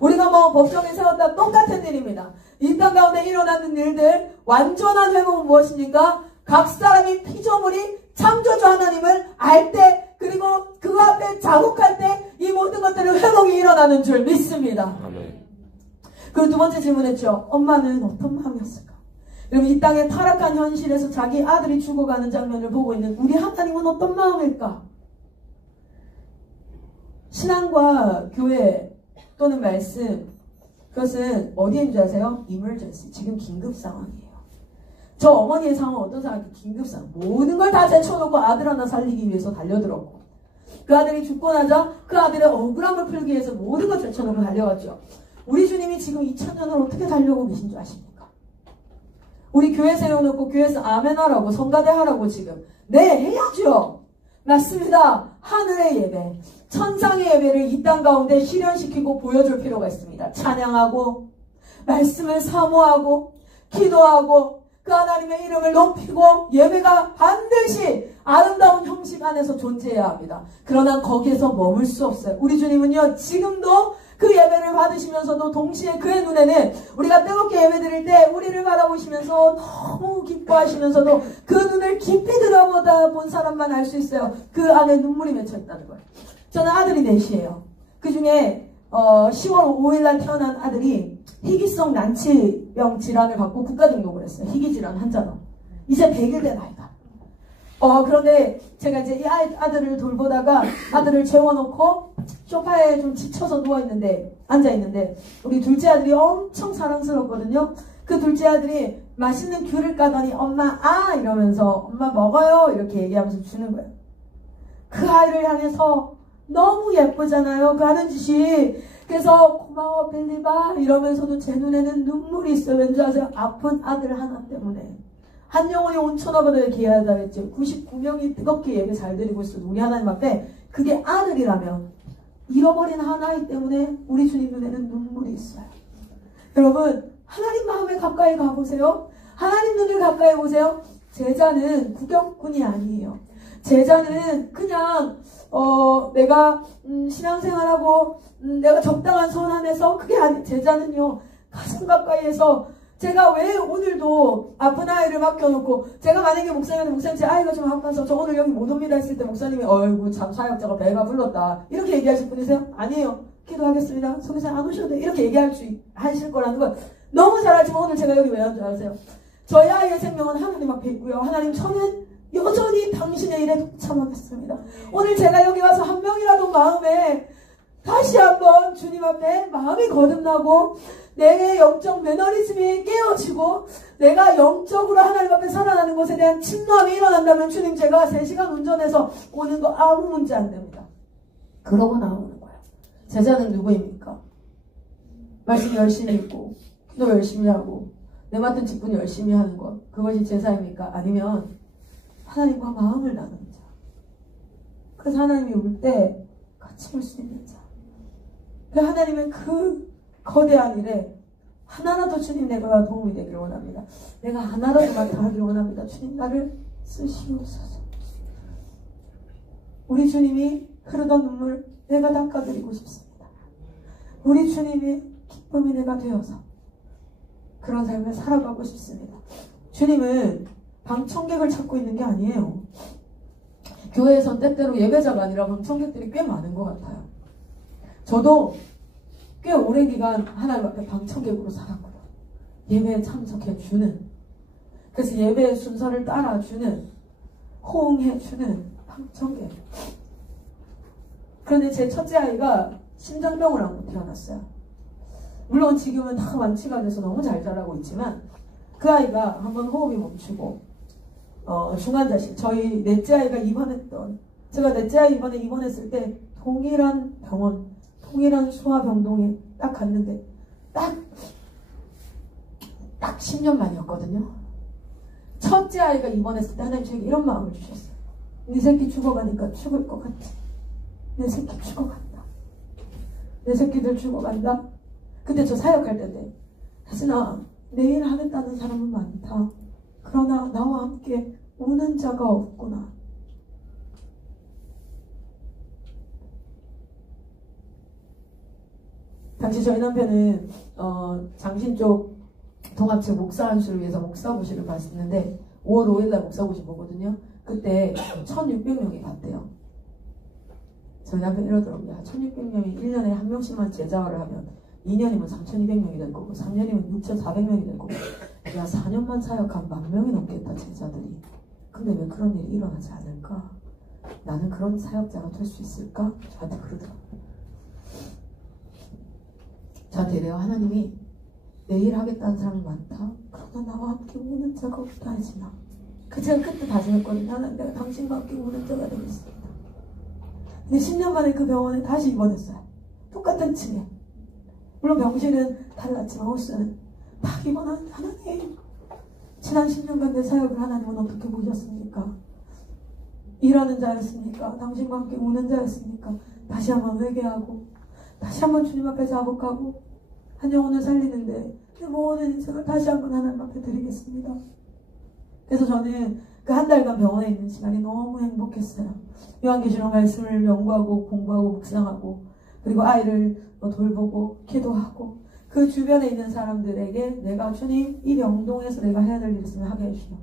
우리가 뭐 법정에 세웠다 똑같은 일입니다. 이 땅 가운데 일어나는 일들, 완전한 회복은 무엇입니까? 각 사람이 피조물이 창조주 하나님을 알 때, 그리고 그 앞에 자국할 때 이 모든 것들은 회복이 일어나는 줄 믿습니다. 그리고 두 번째 질문했죠. 엄마는 어떤 마음이었을까? 여러분, 이 땅의 타락한 현실에서 자기 아들이 죽어가는 장면을 보고 있는 우리 하나님은 어떤 마음일까? 신앙과 교회 또는 말씀, 그것은 어디인 줄 아세요? emergency. 지금 긴급 상황이에요. 저 어머니의 상황은 어떤 상황이에요? 긴급 상황. 모든 걸 다 제쳐놓고 아들 하나 살리기 위해서 달려들었고, 그 아들이 죽고 나자 그 아들의 억울함을 풀기 위해서 모든 걸 제쳐놓고 달려갔죠. 우리 주님이 지금 2000년을 어떻게 달려오고 계신 줄 아십니까? 우리 교회 세워놓고 교회에서 아멘 하라고, 성가대 하라고 지금. 네, 해야죠. 맞습니다. 하늘의 예배, 천상의 예배를 이 땅 가운데 실현시키고 보여줄 필요가 있습니다. 찬양하고, 말씀을 사모하고, 기도하고, 그 하나님의 이름을 높이고, 예배가 반드시 아름다운 형식 안에서 존재해야 합니다. 그러나 거기에서 머물 수 없어요. 우리 주님은요, 지금도 그 예배를 받으시면서도 동시에 그의 눈에는 우리가 뜨겁게 예배드릴 때 우리를 바라보시면서 너무 기뻐하시면서도 그 눈을 깊이 들여다본 본 사람만 알 수 있어요. 그 안에 눈물이 맺혀 있다는 거예요. 저는 아들이 넷이에요. 그 중에 10월 5일날 태어난 아들이 희귀성 난치병 질환을 갖고 국가등록을 했어요. 희귀질환 환자로. 이제 100일 된 아이가. 그런데 제가 이제 이 아들을 돌보다가 아들을 재워놓고 소파에 좀 지쳐서 누워있는데, 앉아있는데, 우리 둘째 아들이 엄청 사랑스럽거든요. 그 둘째 아들이 맛있는 귤을 까더니 엄마, 이러면서 엄마 먹어요. 이렇게 얘기하면서 주는 거예요. 그 아이를 향해서 너무 예쁘잖아요. 그 하는 짓이. 그래서 고마워 벨리바 이러면서도 제 눈에는 눈물이 있어요. 왠지 아세요? 아픈 아들 하나 때문에. 한 영혼이 온천하거든요. 기회하다 했죠. 99명이 뜨겁게 예배 잘 드리고 있어도 우리 하나님 앞에 그게 아들이라면 잃어버린 하나이기 때문에 우리 주님 눈에는 눈물이 있어요. 여러분, 하나님 마음에 가까이 가보세요. 하나님 눈을 가까이 보세요. 제자는 구경꾼이 아니에요. 제자는 그냥 내가 신앙생활하고 내가 적당한 선 안에서 그게 아니. 제자는요, 가슴 가까이에서 제가 왜 오늘도 아픈 아이를 맡겨놓고, 제가 만약에 목사님 제 아이가 좀 아파서 저 오늘 여기 못 옵니다 했을 때 목사님이 어이구 참 사역자가 배가 불렀다 이렇게 얘기하실 분이세요? 아니에요. 기도하겠습니다. 성교사님 안 오셔도 돼. 이렇게 하실 거라는 걸 너무 잘 알지만 오늘 제가 여기 왜 온 줄 아세요? 저희 아이의 생명은 하나님 앞에 있고요. 하나님, 저는 여전히 당신의 일에 동참하겠습니다. 오늘 제가 여기 와서 한 명이라도 마음에 다시 한번 주님 앞에 마음이 거듭나고 내 영적 매너리즘이 깨어지고 내가 영적으로 하나님 앞에 살아나는 것에 대한 침노함이 일어난다면 주님, 제가 3시간 운전해서 오는 거 아무 문제 안 됩니다. 그러고 나오는 거예요. 제자는 누구입니까? 말씀 열심히 읽고 기도 열심히 하고 내 맡은 직분 열심히 하는 것, 그것이 제사입니까? 아니면 하나님과 마음을 나누는 자. 그래서 하나님이 울 때 같이 울 수 있는 자. 그 하나님은 그 거대한 일에 하나라도 주님 내가 도움이 되기를 원합니다. 내가 하나라도 맡아가기를 원합니다. 주님 나를 쓰시옵소서. 우리 주님이 흐르던 눈물 내가 닦아드리고 싶습니다. 우리 주님이 기쁨이 내가 되어서 그런 삶을 살아가고 싶습니다. 주님은 방청객을 찾고 있는 게 아니에요. 교회에선 때때로 예배자가 아니라 방청객들이 꽤 많은 것 같아요. 저도 꽤 오랜 기간 하나님 앞에 방청객으로 살았고요. 예배에 참석해주는, 그래서 예배의 순서를 따라주는, 호응해주는 방청객. 그런데 제 첫째 아이가 심장병을 앓고 태어났어요. 물론 지금은 다 완치가 돼서 너무 잘 자라고 있지만 그 아이가 한번 호흡이 멈추고 중환자실, 저희 넷째 아이가 제가 넷째 아이 이번에 입원했을 때 동일한 병원, 동일한 소아병동에 딱 갔는데 딱 10년 만이었거든요. 첫째 아이가 입원했을 때 하나님 저에게 이런 마음을 주셨어요. 네 새끼 죽어가니까 죽을 것 같지? 내 새끼 죽어간다. 내 새끼들 죽어간다. 그때 저 사역할 때인데, 하진아, 내일 하겠다는 사람은 많다. 그러나 나와 함께 우는 자가 없구나. 당시 저희 남편은 장신 쪽 동합체 목사 안수를 위해서 목사고시를 봤었는데 5월 5일날 목사고시 보거든요. 그때 1600명이 갔대요. 저희 남편 이러더라고요. 1600명이 1년에 한 명씩만 제자화를 하면 2년이면 3200명이 될 거고 3년이면 6400명이 될 거고 야 4년만 사역하면 10,000명이 넘겠다 제자들이. 근데 왜 그런 일이 일어나지 않을까? 나는 그런 사역자가 될 수 있을까? 저한테 그러더라고요. 저한테 이래요. 하나님이 내일 하겠다는 사람이 많다. 그러나 나와 함께 우는 자가 없다 하지마. 그 제가 그때 다짐했거든요. 하나님 내가 당신과 함께 우는 자가 되겠습니다. 근데 10년 만에 그 병원에 다시 입원했어요. 똑같은 층에. 물론 병실은 달랐지만 호스는 다 입원하는데 하나님 지난 10년간 내 사역을 하나님은 어떻게 보셨습니까? 일하는 자였습니까? 당신과 함께 우는 자였습니까? 다시 한번 회개하고 다시 한번 주님 앞에 자복하고 한 영혼을 살리는데 내 모든 인생을 다시 한번 하나님 앞에 드리겠습니다. 그래서 저는 그 한 달간 병원에 있는 시간이 너무 행복했어요. 요한계시록 말씀을 연구하고 공부하고 묵상하고 그리고 아이를 돌보고 기도하고 그 주변에 있는 사람들에게 내가 주님 이 명동에서 내가 해야 될 일 있으면 하게 해주시오.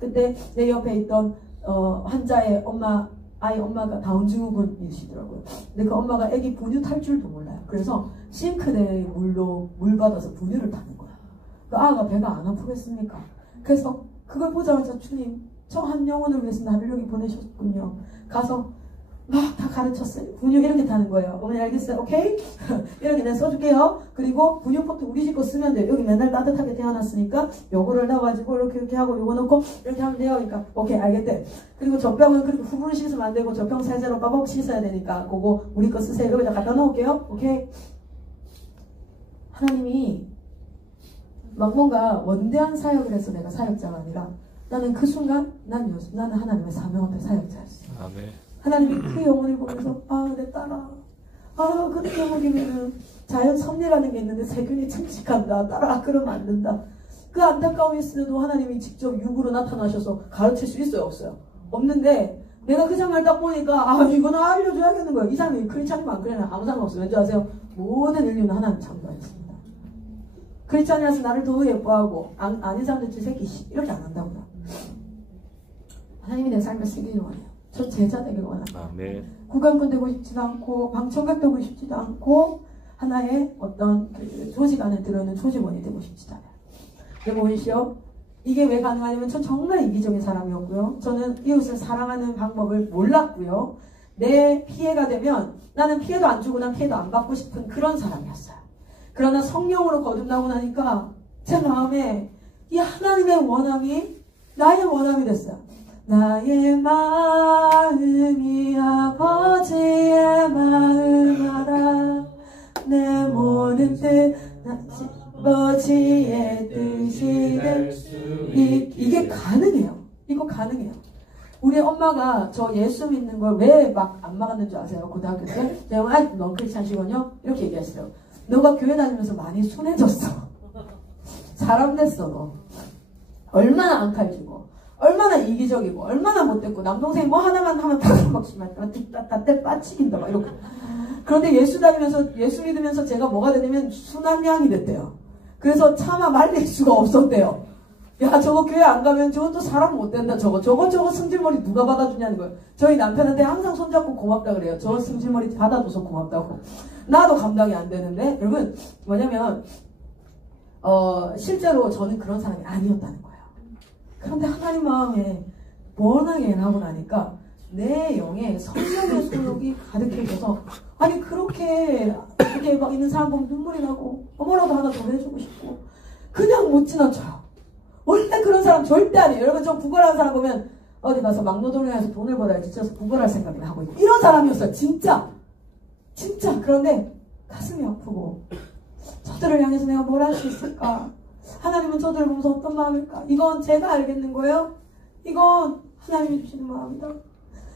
그때 내 옆에 있던 환자의 아이 엄마가 다운증후군이시더라고요. 근데 그 엄마가 아기 분유 탈 줄도 몰라요. 그래서 싱크대에 물 받아서 분유를 타는 거야. 그 아가 배가 안 아프겠습니까? 그래서 그걸 보자마자 주님 저 한 영혼을 위해서 나를 여기 보내셨군요. 가서 막 다 가르쳤어요. 분유 이렇게 타는 거예요. 어머니 알겠어요? 오케이? 이렇게 내가 써줄게요. 그리고 분유포트 우리 집 거 쓰면 돼요. 여기 맨날 따뜻하게 태어났으니까 요거를 넣어가지고 이렇게 하고 요거 넣고 이렇게 하면 돼요. 그러니까 오케이 알겠대. 그리고 젖병은 그리고 후불을 씻으면 안 되고 젖병 세제로 빠박 씻어야 되니까 그거 우리 거 쓰세요. 여기다 갖다 놓을게요. 오케이? 하나님이 막 뭔가 원대한 사역을 해서 내가 사역자가 아니라 나는 그 순간 나는 하나님의 사명 앞에 사역자였어. 아멘. 하나님이 그 영혼을 보면서 내 딸아 그렇게 먹이면은 자연 섭리라는 게 있는데 세균이 침식한다. 딸아 그러면 안 된다. 그 안타까움이 있으면도 하나님이 직접 육으로 나타나셔서 가르칠 수 있어요? 없어요? 없는데 내가 그 장면을 딱 보니까 이거는 알려줘야겠는 거예요. 이 사람이 크리스찬이면 안 그래나 아무 상관없어요. 왠지 아세요? 모든 인류는 하나님 창조하였습니다. 크리스찬이라서 나를 더 예뻐하고 아닌 사람들 새끼 이렇게 안 한다고요. 하나님이 내 삶을 쓰기를 원해요. 저 제자 되길 원합니다. 아멘. 구강꾼 되고 싶지도 않고 방청객 되고 싶지도 않고 하나의 어떤 그 조직 안에 들어있는 조직원이 되고 싶지도 않아요. 근데 보이시오? 이게 왜 가능하냐면 전 정말 이기적인 사람이었고요. 저는 이웃을 사랑하는 방법을 몰랐고요. 내 피해가 되면 나는 피해도 안 주고 난 피해도 안 받고 싶은 그런 사람이었어요. 그러나 성령으로 거듭나고 나니까 제 마음에 이 하나님의 원함이 나의 원함이 됐어요. 나의 마음이 아버지의 마음 알아 내 모든 뜻 아버지의 뜻이 이게 가능해요. 이거 가능해요. 우리 엄마가 저 예수 믿는 걸 왜 막 안 막았는 줄 아세요? 고등학교 때 내가 넌 크리스찬이거든요 이렇게 얘기했어요. 너가 교회 다니면서 많이 순해졌어. 사람 됐어 너. 얼마나 안 칼지고 얼마나 이기적이고 얼마나 못됐고 남동생이 뭐 하나만 하면 막 때 빠치긴다 막 이렇게. 그런데 예수 다니면서 예수 믿으면서 제가 뭐가 되냐면 순한 양이 됐대요. 그래서 차마 말릴 수가 없었대요. 야 저거 교회 안 가면 저건 또 사람 못 된다. 저거 승질머리 누가 받아주냐는 거예요. 저희 남편한테 항상 손잡고 고맙다 그래요. 저 승질머리 받아줘서 고맙다고. 나도 감당이 안 되는데 여러분 뭐냐면 실제로 저는 그런 사람이 아니었다는 거예요. 그런데 하나님 마음에 워낙에 하고 나니까 내 영에 성령의 소욕이 가득해져서 아니 그렇게 막 있는 사람 보면 눈물이 나고 뭐라도 하나 더 해주고 싶고 그냥 못 지나쳐요. 원래 그런 사람 절대 아니에요. 여러분 저 구걸하는 사람 보면 어디 가서 막노동에서 돈을 벌어야 지쳐서 구걸할 생각이나 하고 있고 이런 사람이었어요. 진짜. 그런데 가슴이 아프고 저들을 향해서 내가 뭘 할 수 있을까? 하나님은 저들을 보면서 어떤 마음일까? 이건 제가 알겠는 거예요. 이건 하나님이 주시는 마음이다.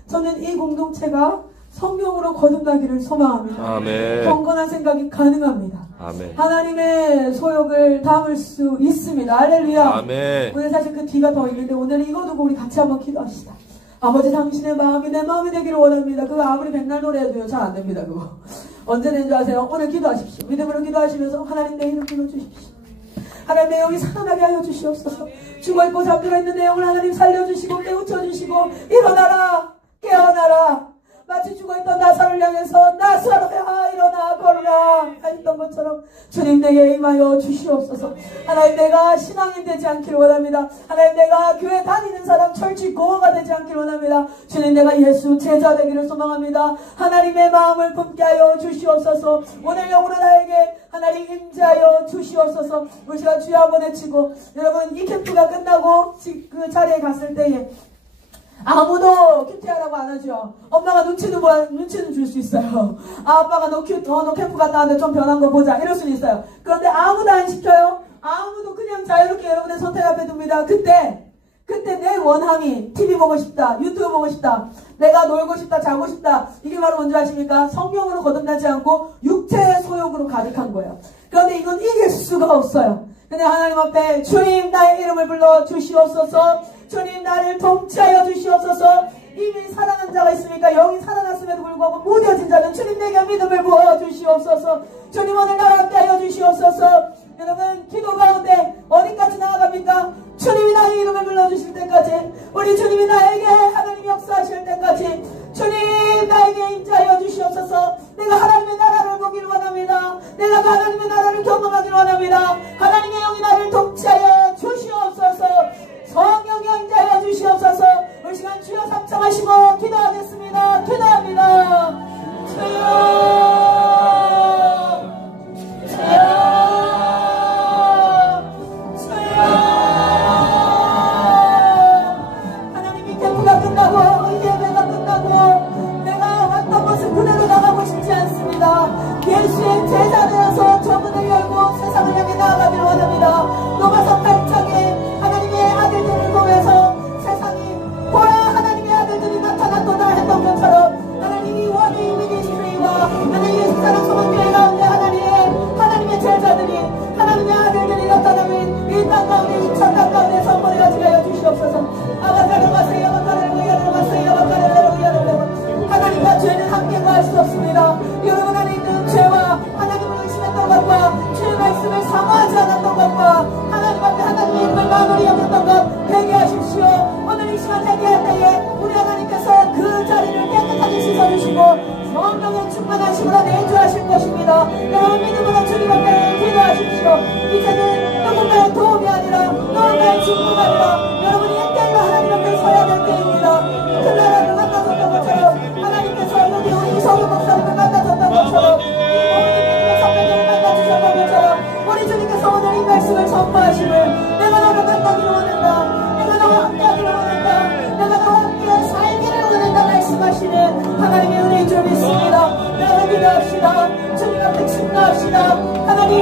저는 이 공동체가 성령으로 거듭나기를 소망합니다. 아멘. 경건한 생각이 가능합니다. 아멘. 하나님의 소욕을 담을 수 있습니다. 할렐루야. 아멘. 오늘 사실 그 뒤가 더 있는데 오늘은 이거 두고 우리 같이 한번 기도합시다. 아버지 당신의 마음이 내 마음이 되기를 원합니다. 그거 아무리 백날 노래해도요 잘 안됩니다. 그거 언제 된 줄 아세요? 오늘 기도하십시오. 믿음으로 기도하시면서 하나님 내 이름 불러주십시오. 하나님 내 영이 살아나게 하여 주시옵소서. 죽어있고 잠들어 있는 내 영을 하나님 살려주시고 깨우쳐주시고 일어나라 깨어나라. 마치 죽어있던 나사로를 향해서 나사로야 일어나 걸으라 하였던 것처럼 주님 내게 임하여 주시옵소서. 하나님 내가 신앙인 되지 않기를 원합니다. 하나님 내가 교회 다니는 사람 철칙 고어가 되지 않기를 원합니다. 주님 내가 예수 제자 되기를 소망합니다. 하나님의 마음을 품게 하여 주시옵소서. 오늘 영으로 나에게 하나님 임재하여 주시옵소서. 우리 시간 주여 한번 외치고 여러분 이 캠프가 끝나고 그 자리에 갔을 때에 아무도 큐티하라고 안 하죠. 엄마가 눈치는 줄 수 있어요. 아빠가 너 캠프 갔다 왔는데 좀 변한 거 보자 이럴 수는 있어요. 그런데 아무도 안 시켜요. 아무도 그냥 자유롭게 여러분의 선택 앞에 둡니다. 그때 내 원함이 TV 보고 싶다, 유튜브 보고 싶다, 내가 놀고 싶다, 자고 싶다, 이게 바로 뭔지 아십니까? 성령으로 거듭나지 않고 육체의 소욕으로 가득한 거예요. 그런데 이건 이길 수가 없어요. 근데 하나님 앞에 주님 나의 이름을 불러 주시옵소서. 주님 나를 통치하여 주시옵소서. 이미 살아난 자가 있으니까 영이 살아났음에도 불구하고 무뎌진 자는 주님 내게 믿음을 부어 주시옵소서. 주님 오늘 나와 함께 하여 주시옵소서. 여러분 기도 가운데 어디까지 나아갑니까? 주님이 나의 이름을 불러주실 때까지, 우리 주님이 나에게 하나님 역사하실 때까지 주님 나에게 임재하여 주시옵소서. 내가 하나님의 나라를 보기를 원합니다. 내가 하나님의 나라를 경험하기를 원합니다. 하나님의 영이 나를 통치하여 주시옵소서. 성령이 임재하여 주시옵소서. 우리 시간 주여 삼창하시고 기도하겠습니다. 기도합니다. 주여 하나님이 캠프가 끝나고 예배가 끝나고 내가 왔던 곳을 그대로 나가고 싶지 않습니다. 예수의 제자 되어서 저문을 열고 세상을 향해 나아가기를 원합니다. 로마서 8장에 하나님의 아들들을 보면서 세상이 보라 하나님의 아들들이 나타났구나 했던 것처럼 하나님이 원인 미니스트리와 하나님의 예수 사랑 소망교회 가운데 하나님의 제자들이 하나님의 아들들이 나타나면 이 땅 가운데 이 천 땅 가운데 선물을 가지게 하여 주시옵소서. 아바카르 가세요 아바카르 야르 가세요 아바카르 야르. 하나님과 죄는 함께 구할 수 없습니다. 여러분 안에 있는 죄와 하나님을 의심했던 것과 주의 말씀을 사모하지 않았던 것과 하나님 앞에 하나님의 이름을 마무리 여겼던 것 회개하십시오. 오늘 이 시간 회개할 때에 우리 하나님께서 그 자리를 깨끗하게 씻어주시고 성령의 충만하심으로 내주하실 것입니다. 여러분 믿음으로 주님 앞에 기도하십시오. 이제는 누군가의 도움이 아니라 누군가의 중보가 아니라 여러분이 1대1로 하나님 앞에 서야 될 때입니다. 클라라를 만나줬던 것처럼 하나님께서 여기 우리 이성우 목사님을 만나줬던 것처럼 이 모든 믿음의 선배들을 만나주셨던 것처럼 우리 주님께서 오늘 이 말씀을 선포하심을 내가 너를 만나기를 원한다. 내가 너와 함께하기를 원한다. 내가 너와 함께 살기를 원한다 말씀하시는 하나님의 은혜인 줄 믿습니다. 여러분 기도합시다. 주님 앞에 충고합시다. 하나님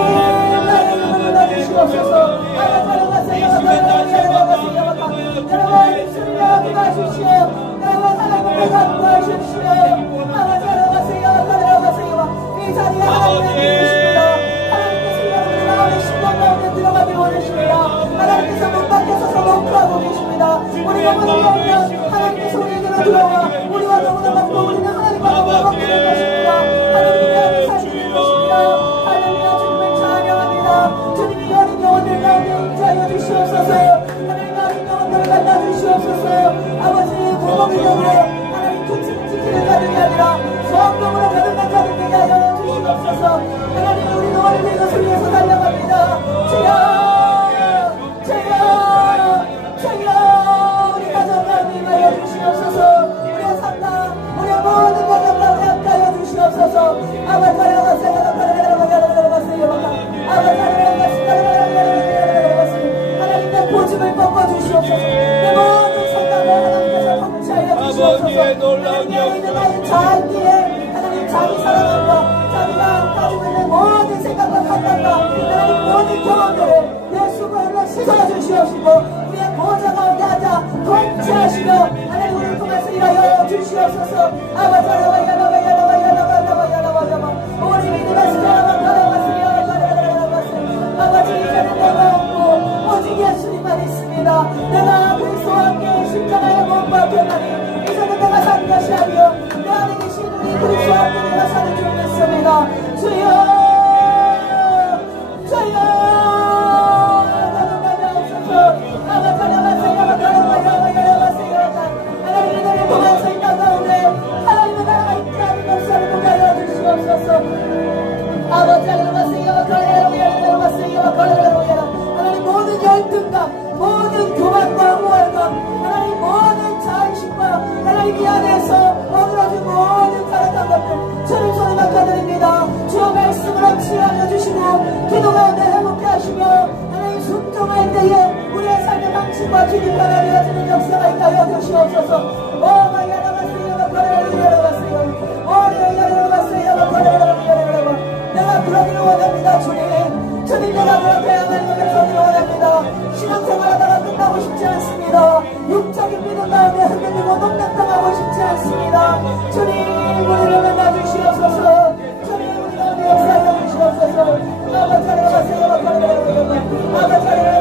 나의 이름을 불러주시옵소서. 아야가로 가세요. 여러분 입술이라 기도하십시오. 여러분 하나님을 간구하십시오. 아야가로 가세요. 이 자리에 하나님을 믿으십니다. 하나님께서 여러분의 마음의 신경 가운데 들어가길 원하십니다. 하나님께서 문 밖에 서서 노크하고 계십니다. 우리가 문을 열면 하나님께서 우리에게로 들어와 우리와 너무나 맞고 우리는 하나님과 너무나 맞게 될 것입니다. 하나님의 안에 살게 될 것입니다. 할렐루야. 주님을 찬양합니다. 주님이 어린 영혼들 가운데 임재하여 주시옵소서. 하나님 어린 영혼들을 만나 주시옵소서. 아버지의 구멍을 열어 하나님 규칙을 지키는 자들이 아니라 성령으로 거듭난 자들 되게 하여 주시옵소서. 하나님 우리 영혼을 위해 것을 위해서 달려갑니다. 주여 우리 가정 가운데 임하여 주시옵소서. 우리의 삶과 우리의 모든 가정 가운데 함께하여 주시옵소서. 아바타라 가세요 하나님 내 고집을 꺾어주시옵소서. 내 모든 생각을 하나님께서 통치하여 주시옵소서. 하나님 나의 자기에 하나님 자기 사랑함과 자기가 가지고 있는 모든 생각과 판단과 하나님 모든 경험들을 예수가 흘러 씻어 주시옵시고 우리의 보좌 가운데 앉아 통치하시며 하나님 우리를 통해서 일하여 주시옵소서. 아바타라 우리 믿음의 시간을 아버지 이제는 내가 없고 오직 예수님만 있습니다. 내가 그리스도와 함께 십자가에 못 박혔나니 이제는 내가 사는 것이 아니요 내 안에 계신 우리 그리스도와 함께 내가 사는 줄 믿습니다. 주여 주여 이 안에서 어그러진 모든 타락한 것들 주를 손에 맡겨드립니다. 주여 말씀을 엄치하여 주시고 기도 가운데 회복케 하시며 하나님 순종할 때에 우리의 삶의 방침과 기득하나 되어지는 역사가 있게 하여 주시옵소서. 내가 그러기를 원합니다. 주님, 주님 내가 그렇게 하나님의 백성들을 원합니다. 신앙생활하다가 끝나고 싶지 않습니다. 육적인 믿음 가운데 흔들리고 농락당하고 싶지 않습니다. 주님 우리를 만나주시옵소서. 주님 우리 가운데 역사하여 주시옵소서. 아버지를 가세요. 아버지를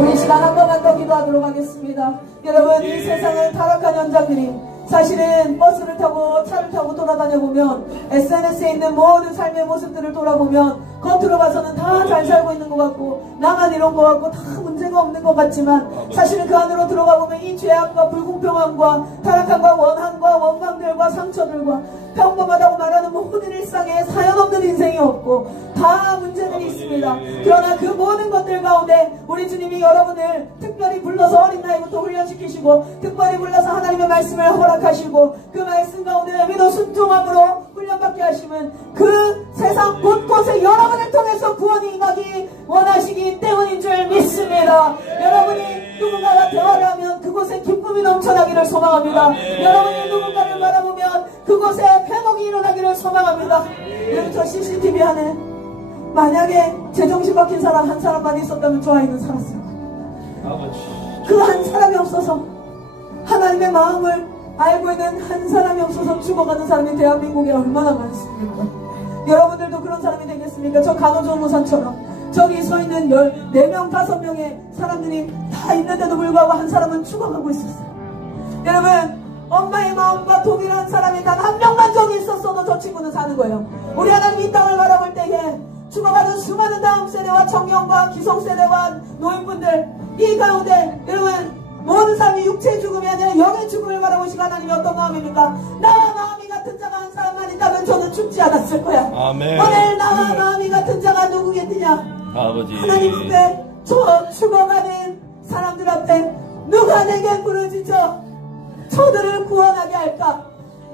우리 시간 한 번 더 기도하도록 하겠습니다. 여러분, 이 세상은 타락한 현장들이 사실은 버스를 타고 차를 타고 돌아다녀 보면 SNS에 있는 모든 삶의 모습들을 돌아보면 겉으로 봐서는 다 잘 살고 있는 것 같고 나만 이런 것 같고 다 문제가 없는 것 같지만 사실은 그 안으로 들어가 보면 이 죄악과 불공평함과 타락함과 원한과 원망들과 상처들과 평범하다고 말하는 모든 일상에 사연 없는 인생이 없고 다 문제들이 있습니다. 그러나 그 모든 것들 가운데 우리 주님이 여러분을 특별히 불러서 어린 나이부터 훈련시키시고 특별히 불러서 하나님의 말씀을 허락하시고 그 말씀 가운데 믿어 순종함으로 훈련받게 하시면 그 세상 곳곳에 여러분을 통해서 구원이 임하기 원하시기 때문인 줄 믿습니다. 여러분이 누군가와 대화를 하면 그곳에 기쁨이 넘쳐나기를 소망합니다. 여러분이 누군가를 바라보면 그곳에 회복이 일어나기를 소망합니다. 여러분, 저 CCTV 안에 만약에 제정신 박힌 사람 한 사람만 있었다면 저 아이는 살았을 거예요. 그 한 사람이 없어서 하나님의 마음을 알고 있는 한 사람이 없어서 죽어가는 사람이 대한민국에 얼마나 많습니까? 여러분들도 그런 사람이 되겠습니까? 저 간호조무사처럼 저기 서 있는 14명, 5명의 사람들이 다 있는데도 불구하고 한 사람은 죽어가고 있었어요. 여러분, 엄마의 마음과 동일한 사람이 단 한 명만 저기 있었어도 저 친구는 사는 거예요. 우리 하나님 이 땅을 바라볼 때에 죽어가는 수많은 다음 세대와 청년과 기성세대와 노인분들 이 가운데 여러분 모든 사람이 육체의 죽음이 아니라 영의 죽음을 바라보시고 하나님이 어떤 마음입니까? 나와 마음이 같은 자가 한 사람만 있다면 저는 죽지 않았을 거야. 아멘. 오늘 나와 마음이 같은 자가 누구겠느냐? 아버지. 하나님 앞에 저 죽어가는 사람들 앞에 누가 내게 부르짖어 저들을 구원하게 할까?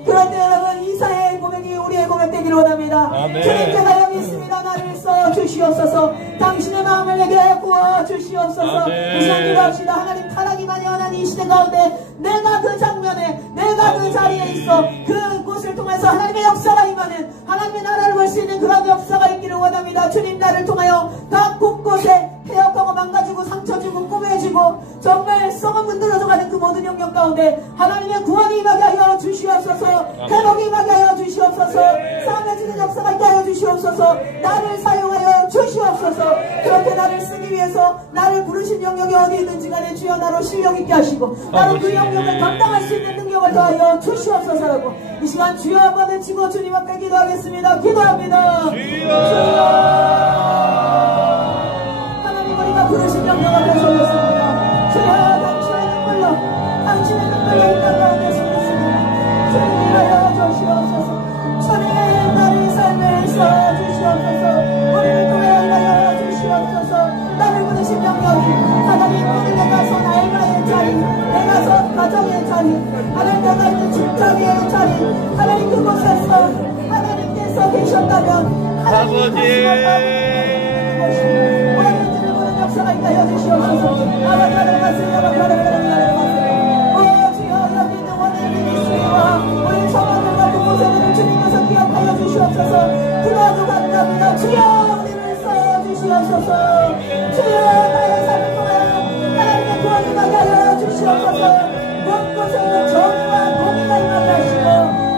그럴 때 여러분 이사의 고백이 우리의 고백 되기를 원합니다. 아멘. 주님 제가 여기 있습니다. 나를 써 주시옵소서. 당신의 마음을 내게 부어 주시옵소서. 이 시간 기도합시다. 하나님 타락이 많이 원한 이 시대 가운데 내가 그 장면에 내가 그 자리에 있어 그곳을 통해서 하나님의 역사가 임하는 하나님의 나라를 볼 수 있는 그런 역사가 있기를 원합니다. 주님 나를 통하여 각 곳곳에 폐역하고 망가지고 상처주고 꾸며지고 정말 썩어 문드러져가는 그 모든 영역 가운데 하나님의 구원이 임하게 하여 주시옵소서. 회복이 임하게 하여 주시옵소서. 싸움해지는 역사가 있게 하여 주시옵소서. 나를 사용하여 주시옵소서. 그렇게 나를 쓰기 위해서 나를 부르신 영역이 어디 있는지 간에 주여 나로 실력 있게 하시고 나로 그 영역을 감당할 수 있는 능력을 더하여 주시옵소서라고 이 시간 주여 한번 외치고 주님 앞에 기도하겠습니다. 기도합니다. 주여 하나님 우리가 부르신 영역 앞에 서겠습니다. 주여 당신의 눈물로 당신의 눈물로 이 땅 가운데 서겠습니다. 주님 하여 주시옵소서. 주님 나의 삶을 써주시옵소서. 우리를 통해 하여 주시옵소서. 나를 부르신 영역이 하나님 오늘 내가 선 알바의 자리 내가 선 가정의 자리 하나님 내가 있는 직장의 자리 하나님 그곳에서 하나님께서 계셨다면 하나님께서 하나님을 보는 역사가 있다 하여 주시옵소서. 아바타를 가슴에 주여 여기 있는 원의 미니스트리와 우리 청원들과 그곳에는 주님께서 기억하여 주시옵소서. 그러하도 간답니다. 주여 우리를 써주시옵소서. 주여 나의 삶을 통해 하나님의 구원이 임하게 하여 주시옵소서. 곳곳에 있는 정의와 공의가 임하게 하시고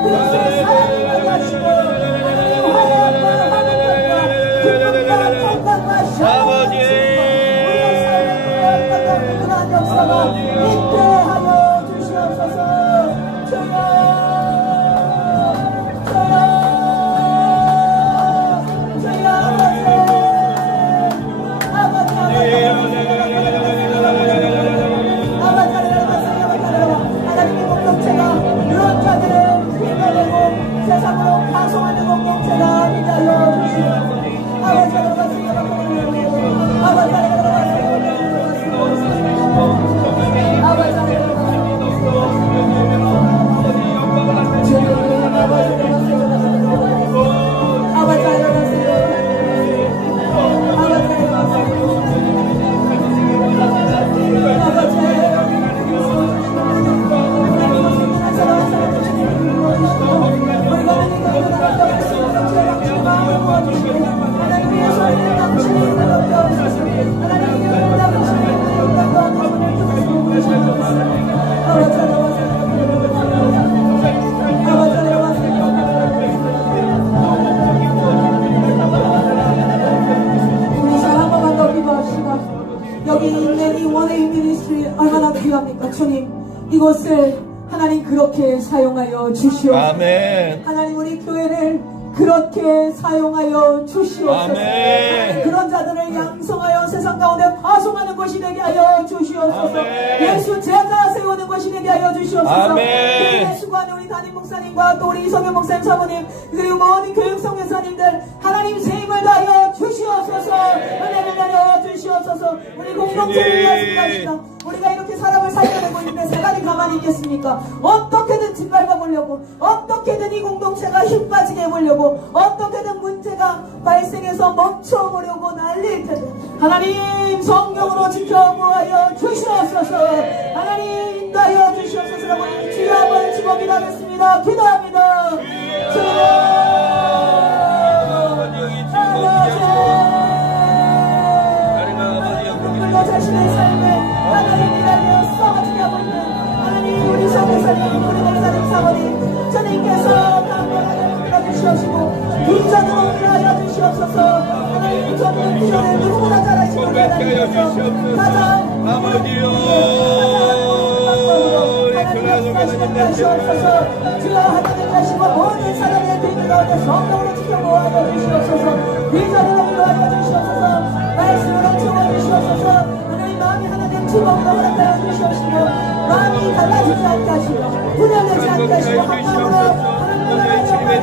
그리스도의 사랑이 임하게 하시고 하나님 화해와 화목함과 기쁨과 건강과 샤워가 우리의 삶을 임하게 하는 그러한 역사가 있게 하여 주시옵소서. 하나님의 필요합니까? 주님, 이곳을 하나님 그렇게 사용하여 주시옵소서. 아멘. 하나님 우리 교회를 그렇게 사용하여 주시옵소서. 아멘. 그런 자들을 양성하여 세상 가운데 파송하는 것이 되게 하여 주시옵소서. 아멘. 예수 제자 세우는 것이 되게 하여 주시옵소서. 아멘. 수고하는 우리 담임 목사님과 또 우리 이성현 목사님 사모님 그리고 모든 교육성 교사님들 하나님 새 힘을 다하여 주시옵소서. 은혜를 다하여 주시옵소서. 우리 공동체를 위하십니다. 우리가 이렇게 사람을 살려내고 있는데 세간이 가만히 있겠습니까? 어떻게든 짓밟아 보려고, 어떻게든 이 공동체가 힘 빠지게 해보려고, 어떻게든 문제가 발생해서 멈춰보려고 난리일 텐데 하나님 성경으로 지켜보아여 주시옵소서. 하나님 인도하여 주시옵소서라고 주여 한번 주고 기도하겠습니다. 기도합니다. 우리가 자신의 삶에 하나님이 달려 썩어지게 하고 있는 하나님 우리 성교사님 우리 목사님 사모님 주님께서 강건하게 붙들어주시옵시고 빈전으로 일하여 주시옵소서. 하나님 저는 기도를 누구보다 잘하시는 하나님께서 가장 아버지요 하시옵소서. 주여 하나님 하시고 모든 사람의 비밀 가운데 성령으로 지켜보아여 주시옵소서. 빈전으로 일하여 주시옵소서. 말씀으로 채워주시옵소서. 하나님 마음이 하나님 즐거움으로 허락하여 주시옵시고 마음이 달라지지 않게 하시고 분열되지 않게 하시고 한 마음으로 하나님을 생명을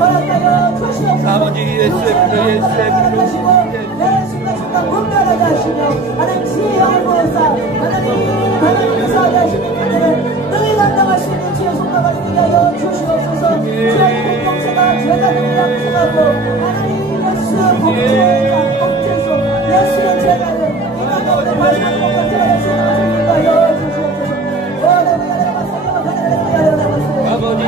허락하여 주시옵소서. 아버지 예수의 하시고 내 순간순간 분별하게 하시며 하나님 지혜를 보여서 하나님께서 하게 하시는 분들을 능히 감당할 수 있는 지혜 손가락을 되게 하여 주시옵소서. 주의 공동체가 죄가를 양성하고 하나님 예수 공동체에서 예수의 죄가를 인간 가운데 발생하는 공동체가 될 수 있는 것을 되게 하여 주시옵소서. 아버지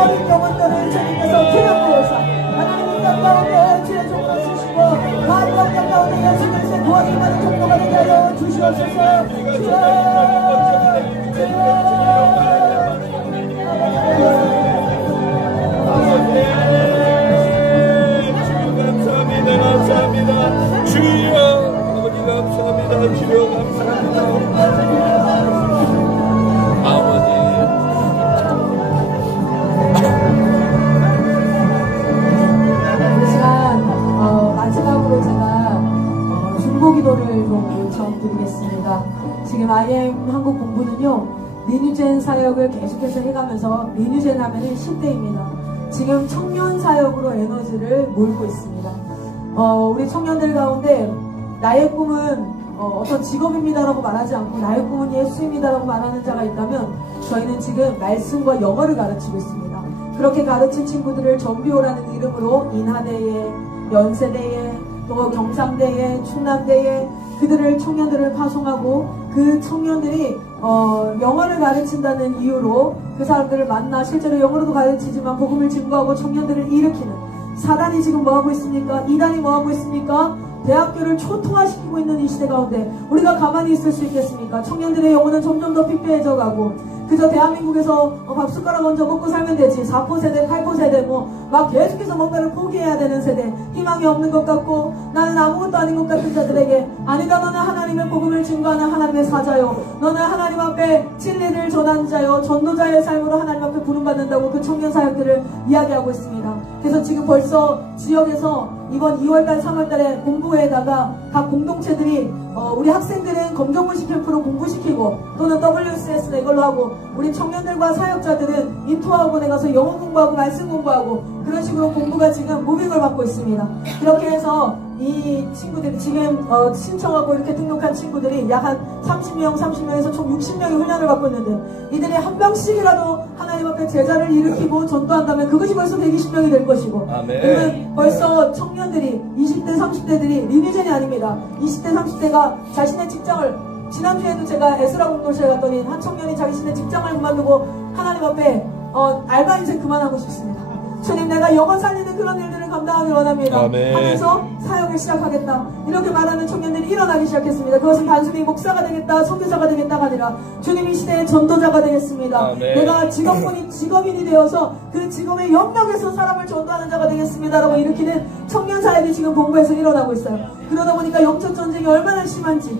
어린 영혼들을 주님께서 기억하여서 하나님 인간 가운데 주의 종으로 쓰시고 마지막 날 가운데 예수 그리스도의 구원을 받는 종로가 되게 하여 주시옵소서. 감사합니다. 주여 아버지 감사합니다. 주여 감사합니다. 아버지 이 시간 마지막으로 제가 중보기도를 좀 요청드리겠습니다. 지금 IM 한국 본부는요 리뉴젠 사역을 계속해서 해가면서 리뉴젠 하면은 10대입니다. 지금 청년 사역으로 에너지를 몰고 있습니다. 우리 청년들 가운데 나의 꿈은 어떤 직업입니다라고 말하지 않고 나의 꿈은 예수입니다라고 말하는 자가 있다면 저희는 지금 말씀과 영어를 가르치고 있습니다. 그렇게 가르친 친구들을 전비호라는 이름으로 인하대에, 연세대에, 또 경상대에, 충남대에 그들을 청년들을 파송하고 그 청년들이 영어를 가르친다는 이유로 그 사람들을 만나 실제로 영어로도 가르치지만 복음을 증거하고 청년들을 일으키는 사단이 지금 뭐하고 있습니까? 이단이 뭐하고 있습니까? 대학교를 초토화시키고 있는 이 시대 가운데 우리가 가만히 있을 수 있겠습니까? 청년들의 영혼은 점점 더 피폐해져 가고 그저 대한민국에서 밥숟가락 얹어 먹고 살면 되지 4포 세대, 8포 세대 막 계속해서 뭔가를 포기해야 되는 세대 희망이 없는 것 같고 나는 아무것도 아닌 것 같은 자들에게 아니다 너는 하나님의 복음을 증거하는 하나님의 사자요 너는 하나님 앞에 진리를 전하는 자요 전도자의 삶으로 하나님 앞에 부름받는다고 그 청년 사역들을 이야기하고 있습니다. 그래서 지금 벌써 지역에서 이번 2월달 3월달에 공부회에다가 각 공동체들이 우리 학생들은 검정고시 캠프로 공부시키고 또는 WSS나 이걸로 하고 우리 청년들과 사역자들은 인투학원에 가서 영어 공부하고 말씀 공부하고 그런 식으로 공부가 지금 무빙을 받고 있습니다. 그렇게 해서 이 친구들이 지금 신청하고 이렇게 등록한 친구들이 약 한 30명에서 총 60명의 훈련을 받고 있는데 이들이 한 명씩이라도 하나님 앞에 제자를 일으키고 전도한다면 그것이 벌써 120명이 될 것이고 그러면 벌써 청년들이 20대 30대들이 리뉴젠이 아닙니다. 20대 30대가 자신의 직장을 지난주에도 제가 에스라 공동체에 갔더니 한 청년이 자신의 직장을 그만두고 하나님 앞에 알바 인생 그만하고 싶습니다. 주님, 내가 영혼 살리는 그런 일들을 감당하기 원합니다. 아멘. 하면서 사역을 시작하겠다. 이렇게 말하는 청년들이 일어나기 시작했습니다. 그것은 단순히 목사가 되겠다, 선교사가 되겠다가 아니라 주님 이 시대의 전도자가 되겠습니다. 아멘. 내가 직업인이 되어서 그 직업의 영역에서 사람을 전도하는 자가 되겠습니다라고 일으키는 청년 사역이 지금 본부에서 일어나고 있어요. 그러다 보니까 영적 전쟁이 얼마나 심한지,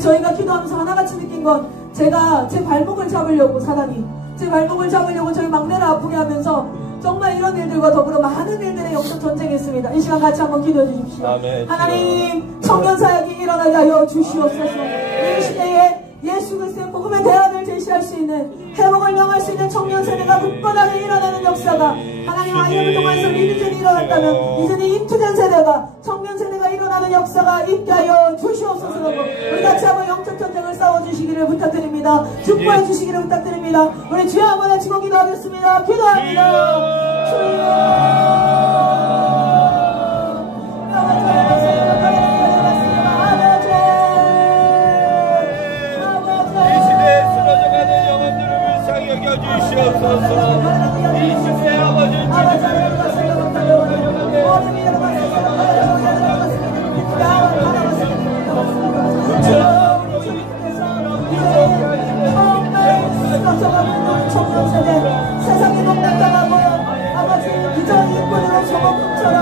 저희가 기도하면서 하나같이 느낀 건, 제가 제 발목을 잡으려고, 사단이 제 발목을 잡으려고 저희 막내를 아프게 하면서 정말 이런 일들과 더불어 많은 일들의 영적 전쟁이 있습니다. 이 시간 같이 한번 기도해 주십시오. 아멘. 하나님, 청년 사역이 일어나게 하여 주시옵소서. 이 시대에 예수 그리스도의 복음의 대안을 제시할 수 있는, 회복을 명할 수 있는 청년 세대가 굳건하게 일어나는 역사가, 하나님 IM을 통해서 리니전이 일어났다면 이제는 인투된 세대가, 청년 세대가 일어나는 역사가 있게 하여 주시옵소서. 우리 같이 한번 영적 전쟁을 싸워주시기를 부탁드립니다. 축복해 주시기를 부탁드립니다. 우리 주여 한번 외치고 기도하겠습니다. 기도합니다. 주여. 주시옵소서. 이 시대의 아버지 세상이 농락당하고 아버지 그저 일꾼으로 조목금처럼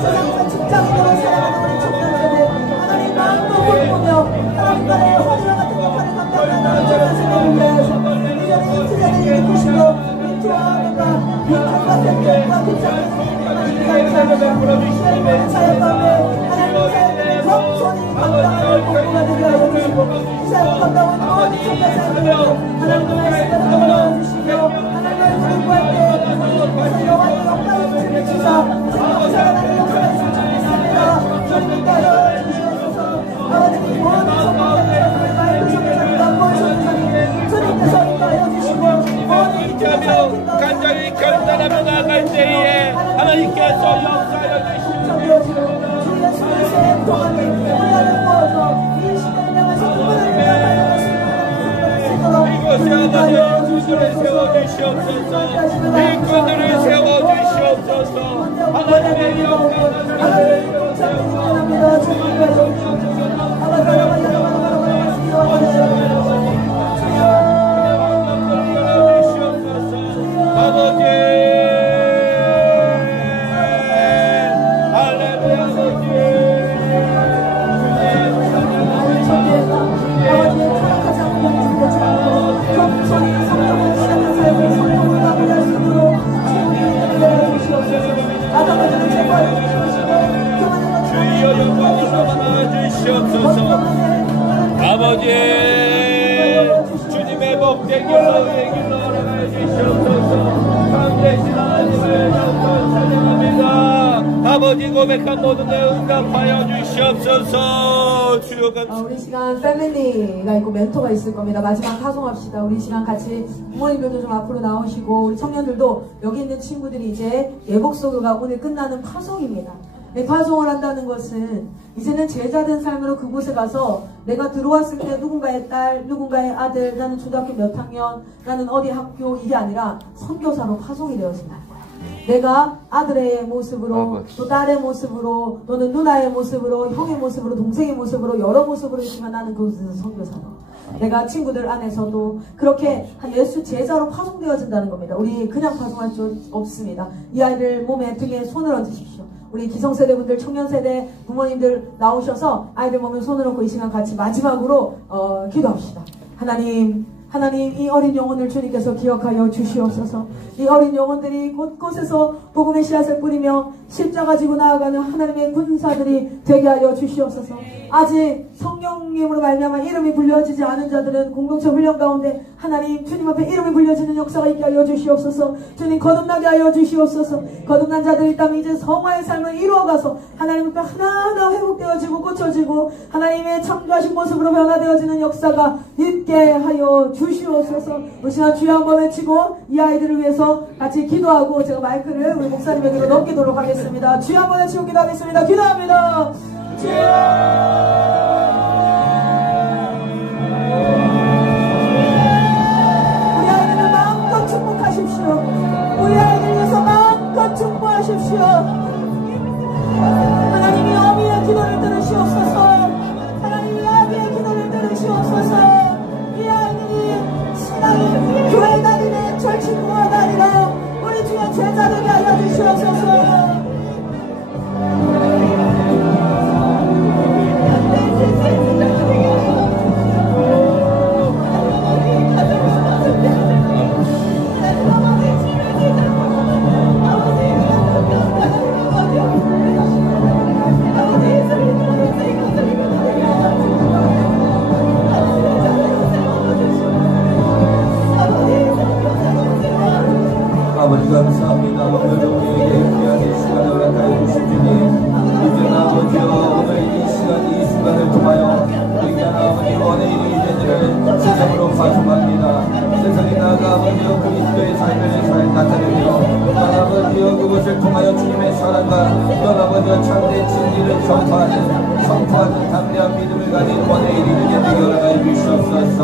세상에서 직장인으로 살아가는 우리 청년세대, 하나님 마음도 굴보며 하나님과의 허리와 같은 역할을 감당하는 청년세대를 위하여서 이전에 인투자들이 일으키시고 인투하는가 인투과 대표과 뒷장에서 사역 가운데 하나님의 겸손히 감당하는 공부가 되게 하여 주시고, 이 사역 감당은 모든 청년세대를 하나님의 말씀을 도와주시며, 하나님의 우리 구할 때 우리 여호와의 영광을 드리시사 생명 살아나는 역사를 주시겠습니다. 주님께 하여 주시옵소서. 아버지 모든 청년세대를 마이크 성교사님과 모든 성교사님 주님께서 인도하여 주시고, 모든 하며 간절히 결단하며 나아갈 때에 하나님께서 역사하여 주시옵소서. 주 예수 그리스도의 동안에 우리 안에 부어서 이 시대를 향해서 구원을 위하여 이곳에 아버지 일꾼들을 세워주시옵소서. 일꾼들을 세워주시옵소서. 하나님의 영광을 아버지 할렐루야. 주여 영광을 받아 주시옵소서. 아버지 주님의 복된 길로 의 길로 나가 주시옵소서. 강대신 하나님을 영광 찬양합니다. 아버지 고백한 모든 데 응답하여 주시옵소서. 주여 감사합니다. 우리 시간 패밀리가 있고 멘토가 있을 겁니다. 마지막 파송합시다. 우리 시간 같이 부모님들도 좀 앞으로 나오시고, 우리 청년들도 여기 있는 친구들이 이제 예복소교가 오늘 끝나는 파송입니다. 파송을 한다는 것은 이제는 제자된 삶으로 그곳에 가서 내가 들어왔을 때 누군가의 딸, 누군가의 아들, 나는 초등학교 몇 학년, 나는 어디 학교, 이게 아니라 선교사로 파송이 되어진다는 거야. 내가 아들의 모습으로, 또 딸의 모습으로, 또는 누나의 모습으로, 형의 모습으로, 동생의 모습으로, 여러 모습으로 있지만 나는 그곳에서 선교사로, 내가 친구들 안에서도 그렇게 한 예수 제자로 파송되어진다는 겁니다. 우리 그냥 파송할 줄 없습니다. 이 아이를 몸에 등에 손을 얹으십시오. 우리 기성세대분들, 청년세대 부모님들 나오셔서 아이들 몸에 손을 얹고 이 시간 같이 마지막으로 기도합시다. 하나님 이 어린 영혼을 주님께서 기억하여 주시옵소서. 이 어린 영혼들이 곳곳에서 복음의 씨앗을 뿌리며 십자가 지고 나아가는 하나님의 군사들이 되게 하여 주시옵소서. 아직 성령님으로 말미암아 이름이 불려지지 않은 자들은 공동체 훈련 가운데 하나님 주님 앞에 이름이 불려지는 역사가 있게 하여 주시옵소서. 주님 거듭나게 하여 주시옵소서. 거듭난 자들이 있다면 이제 성화의 삶을 이루어가서 하나님 앞에 하나하나 회복되어지고 고쳐지고 하나님의 창조하신 모습으로 변화되어지는 역사가 있게 하여 주시옵소서. 우리 시간 주여 한번 외치고 이 아이들을 위해서 같이 기도하고 제가 마이크를 우리 목사님에게로 넘기도록 하겠습니다. 주여 한번 외치고 기도하겠습니다. 기도합니다. 주여. 우리 아이들을 마음껏 축복하십시오. 우리 아이들 위해서 마음껏 축복 우리 귀한 아버지 원의 이름이 되기를 세상으로 파송합니다. 세상에 나아가 아버지여 그리스도의 삶을 잘 나타내며 아버지여 그것을 통하여 주님의 사랑과 아버지여 참된 진리를 선포하는 담대한 믿음을 가진 원의 이름이 되게 허락하여 주시옵소서.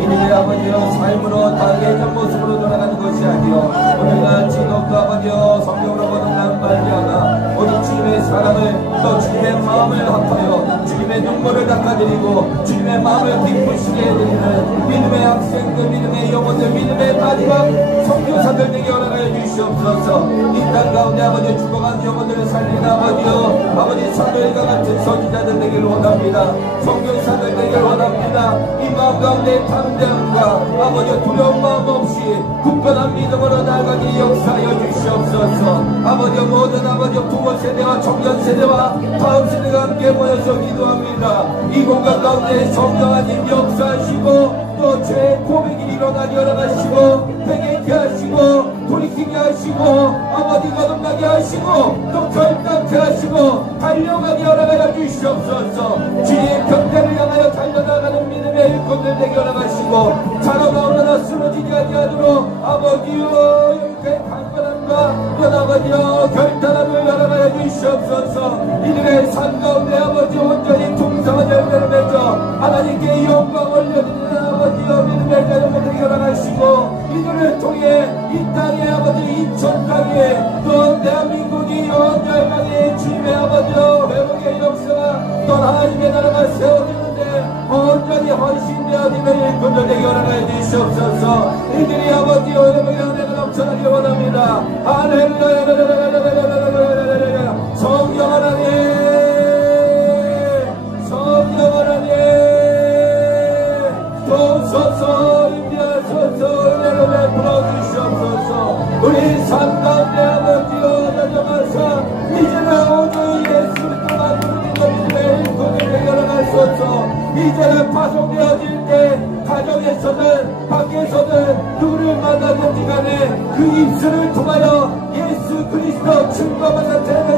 이들의 아버지여 삶으로 다 예전 모습으로 돌아가는 것이 아니요 우리가 지독도 아버지여 성경으로 거듭난 말미암아 오직 주님의 사랑을 또 주님의 마음을 합하여 주님의 눈물을 닦아드리고 주님의 마음을 기쁘시게 해드리는 믿음의 학생들, 믿음의 영혼들, 믿음의 마지막 선교사들 되게 허락하여 주시옵소서. 이 땅 가운데 아버지 죽어간 영혼들을 살리는 아버지여 아버지 사도일과 같은 선지자들 되기를 원합니다. 선교사들 되기를 원합니다. 이 마음 가운데 담대함과 아버지 두려운 마음 없이 굳건한 믿음으로 나아가기 역사하여 주시옵소서. 아버지 모든 아버지 부모 세대와 청년 세대와 다음 세대가 함께 모여서 기도합니다. 이 공간 가운데 성령 하나님 역사하시고 또 죄의 고백이 일어나게 허락하시고 회개케 하시고 돌이키게 하시고 아버지 거듭나게 하시고 또 결단케 하시고 달려가게 허락하여 주시옵소서. 주의 경대를 향하여 달려나가는 믿음의 일꾼들 되게 허락하시고 자로가 올라나 쓰러지지 아니하도록 아버지여 여기까지 강건함과 또 아버지여 결단함을 허락하여 주시옵소서. 이들의 삶 가운데 아버지 온전히 풍성한 열매를 맺어 하나님께 영광 올려드리는 아버지여 믿음의 자녀들에게 허락하시고 이들을 통해 이 땅에 아버지 인천 땅에 또 대한민국이 영원절망의 주님의 아버지여 회복의 역사가 또 하나님의 나라가 세워지는데 온전히 헌신되어지는 일꾼들에게 허락하여 주시옵소서. 이들이 아버지여 회복의 은혜가 넘쳐나길 원합니다. 할렐루야. 성령 하나님, 성령 하나님 도우소서. 임재하소서. 은혜를 베풀어 주시옵소서. 우리 삶 가운데 아버지여 여정하사 이제는 오직 예수 그리스도만 부르는 믿음의 일꾼을 해결하소서. 이제는 파송되어질 때 가정에서든 밖에서든 누구를 만나든지 간에 그 입술을 통하여 예수 그리스도 증거만 되는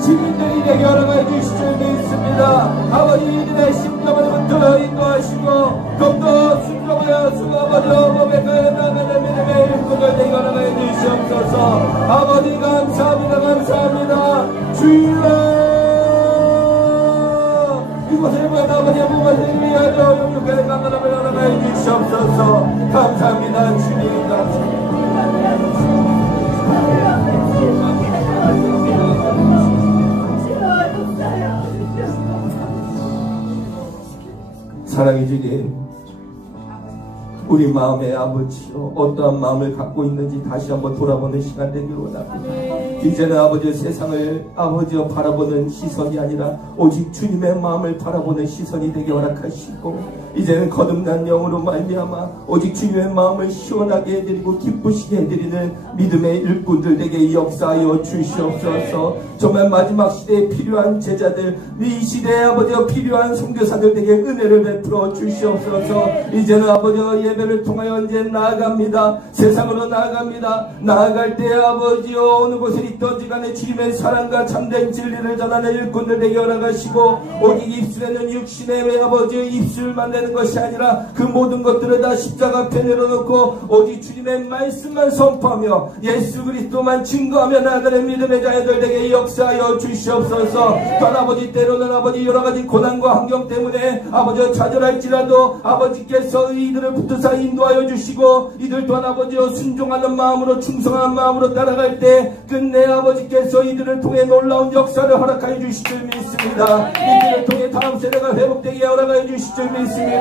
주민들이 되게 허락하여 주실 줄 믿습니다. 아버지 이들의 심령을 붙들어 인도하시고 좀더 순종하여 수고하여 고백하여 나가는 믿음의 일꾼을 되게 허락하여 주시옵소서. 아버지 감사합니다. 감사합니다. 주여 이곳을 보면 아버지의 무엇을 위하여 영육의 강건함을 허락하여 주시옵소서. 감사합니다. 주님 감사합니다. 사랑이 주님 우리 마음의 아버지요 어떠한 마음을 갖고 있는지 다시 한번 돌아보는 시간 되기를 원합니다. 이제는 아버지 세상을 아버지여 바라보는 시선이 아니라 오직 주님의 마음을 바라보는 시선이 되게 허락하시고 이제는 거듭난 영으로 말미암아 오직 주님의 마음을 시원하게 해드리고 기쁘시게 해드리는 믿음의 일꾼들 되게 역사하여 주시옵소서. 정말 마지막 시대에 필요한 제자들 이 시대에 아버지여 필요한 선교사들 되게 은혜를 베풀어 주시옵소서. 이제는 아버지여 예배를 통하여 이제 나아갑니다. 세상으로 나아갑니다. 나아갈 때 아버지여 어느 곳에 있던지 간에 주님의 사랑과 참된 진리를 전하는 일꾼들 되게 허락하시고 오직 입술에는 육신의 아버지의 입술만 내는 것이 아니라 그 모든 것들을 다 십자가 앞에 내려놓고 오직 주님의 말씀만 선포하며 예수 그리스도만 증거하며 나아가는 믿음의 자녀들 되게 역사하여 주시옵소서. 또한 아버지 때로는 아버지 여러가지 고난과 환경 때문에 아버지 좌절할지라도 아버지께서 이들을 붙드사 인도하여 주시고 이들 또한 아버지여 순종하는 마음으로 충성한 마음으로 따라갈 때 끝내 아버지께서 이들을 통해 놀라운 역사를 허락하여 주실 줄 믿습니다. 이들을 통해 다음 세대가 회복되게 허락하여 주실 줄 믿습니다.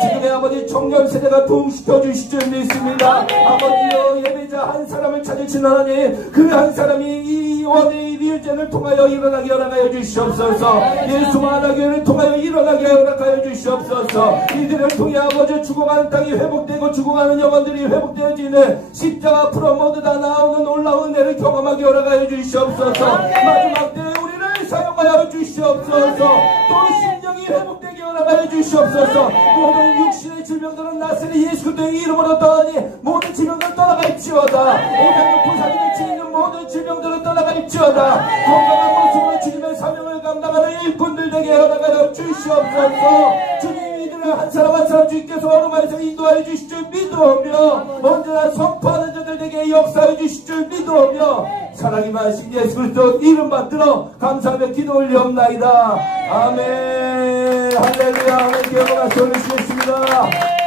지금의 아버지 청년 세대가 부흥시켜 주실 줄 믿습니다. 아버지여 예배자 한 사람을 찾으신 하나님 그 한 사람이 이 원의 일전을 통하여 일어나게 허락하여 주시옵소서. 예수 만화교회를 통하여 일어나게 허락하여 주시옵소서. 이들을 통해 아버지 죽어가는 땅이 회복되고 죽어가는 영혼들이 회복되어지는 십자가 앞으로 모두 다 나오는 놀라운 은혜를 경험하게 허락하여 주시옵소서. 마지막 때에 우리를 사용하여 주시옵소서. 또 심령이 회복되게 허락하여 주시옵소서. 모든 육신의 질병들은 나스리 예수 그리스도의 이름으로 떠나니 모든 질병들은 떠나갈지어다. 오늘 부상이 미치는 모든 질병들은 떠나갈지어다. 건강한 모습으로 주님의 사명을 나감 나가는 일꾼들 되게 허락하여 주시옵소서. 주님 이들을 한 사람 한 사람 주님께서 어루만에서 인도하여 주실 줄 믿으오며 언제나 선포하는 자들 되게 역사해 주실 줄 믿으오며 사랑이 많으신 예수 그리스도 이름 받들어 감사하며 기도 올리옵나이다. 아멘. 할렐루야. 하나님께 영광을 돌리시겠습니다.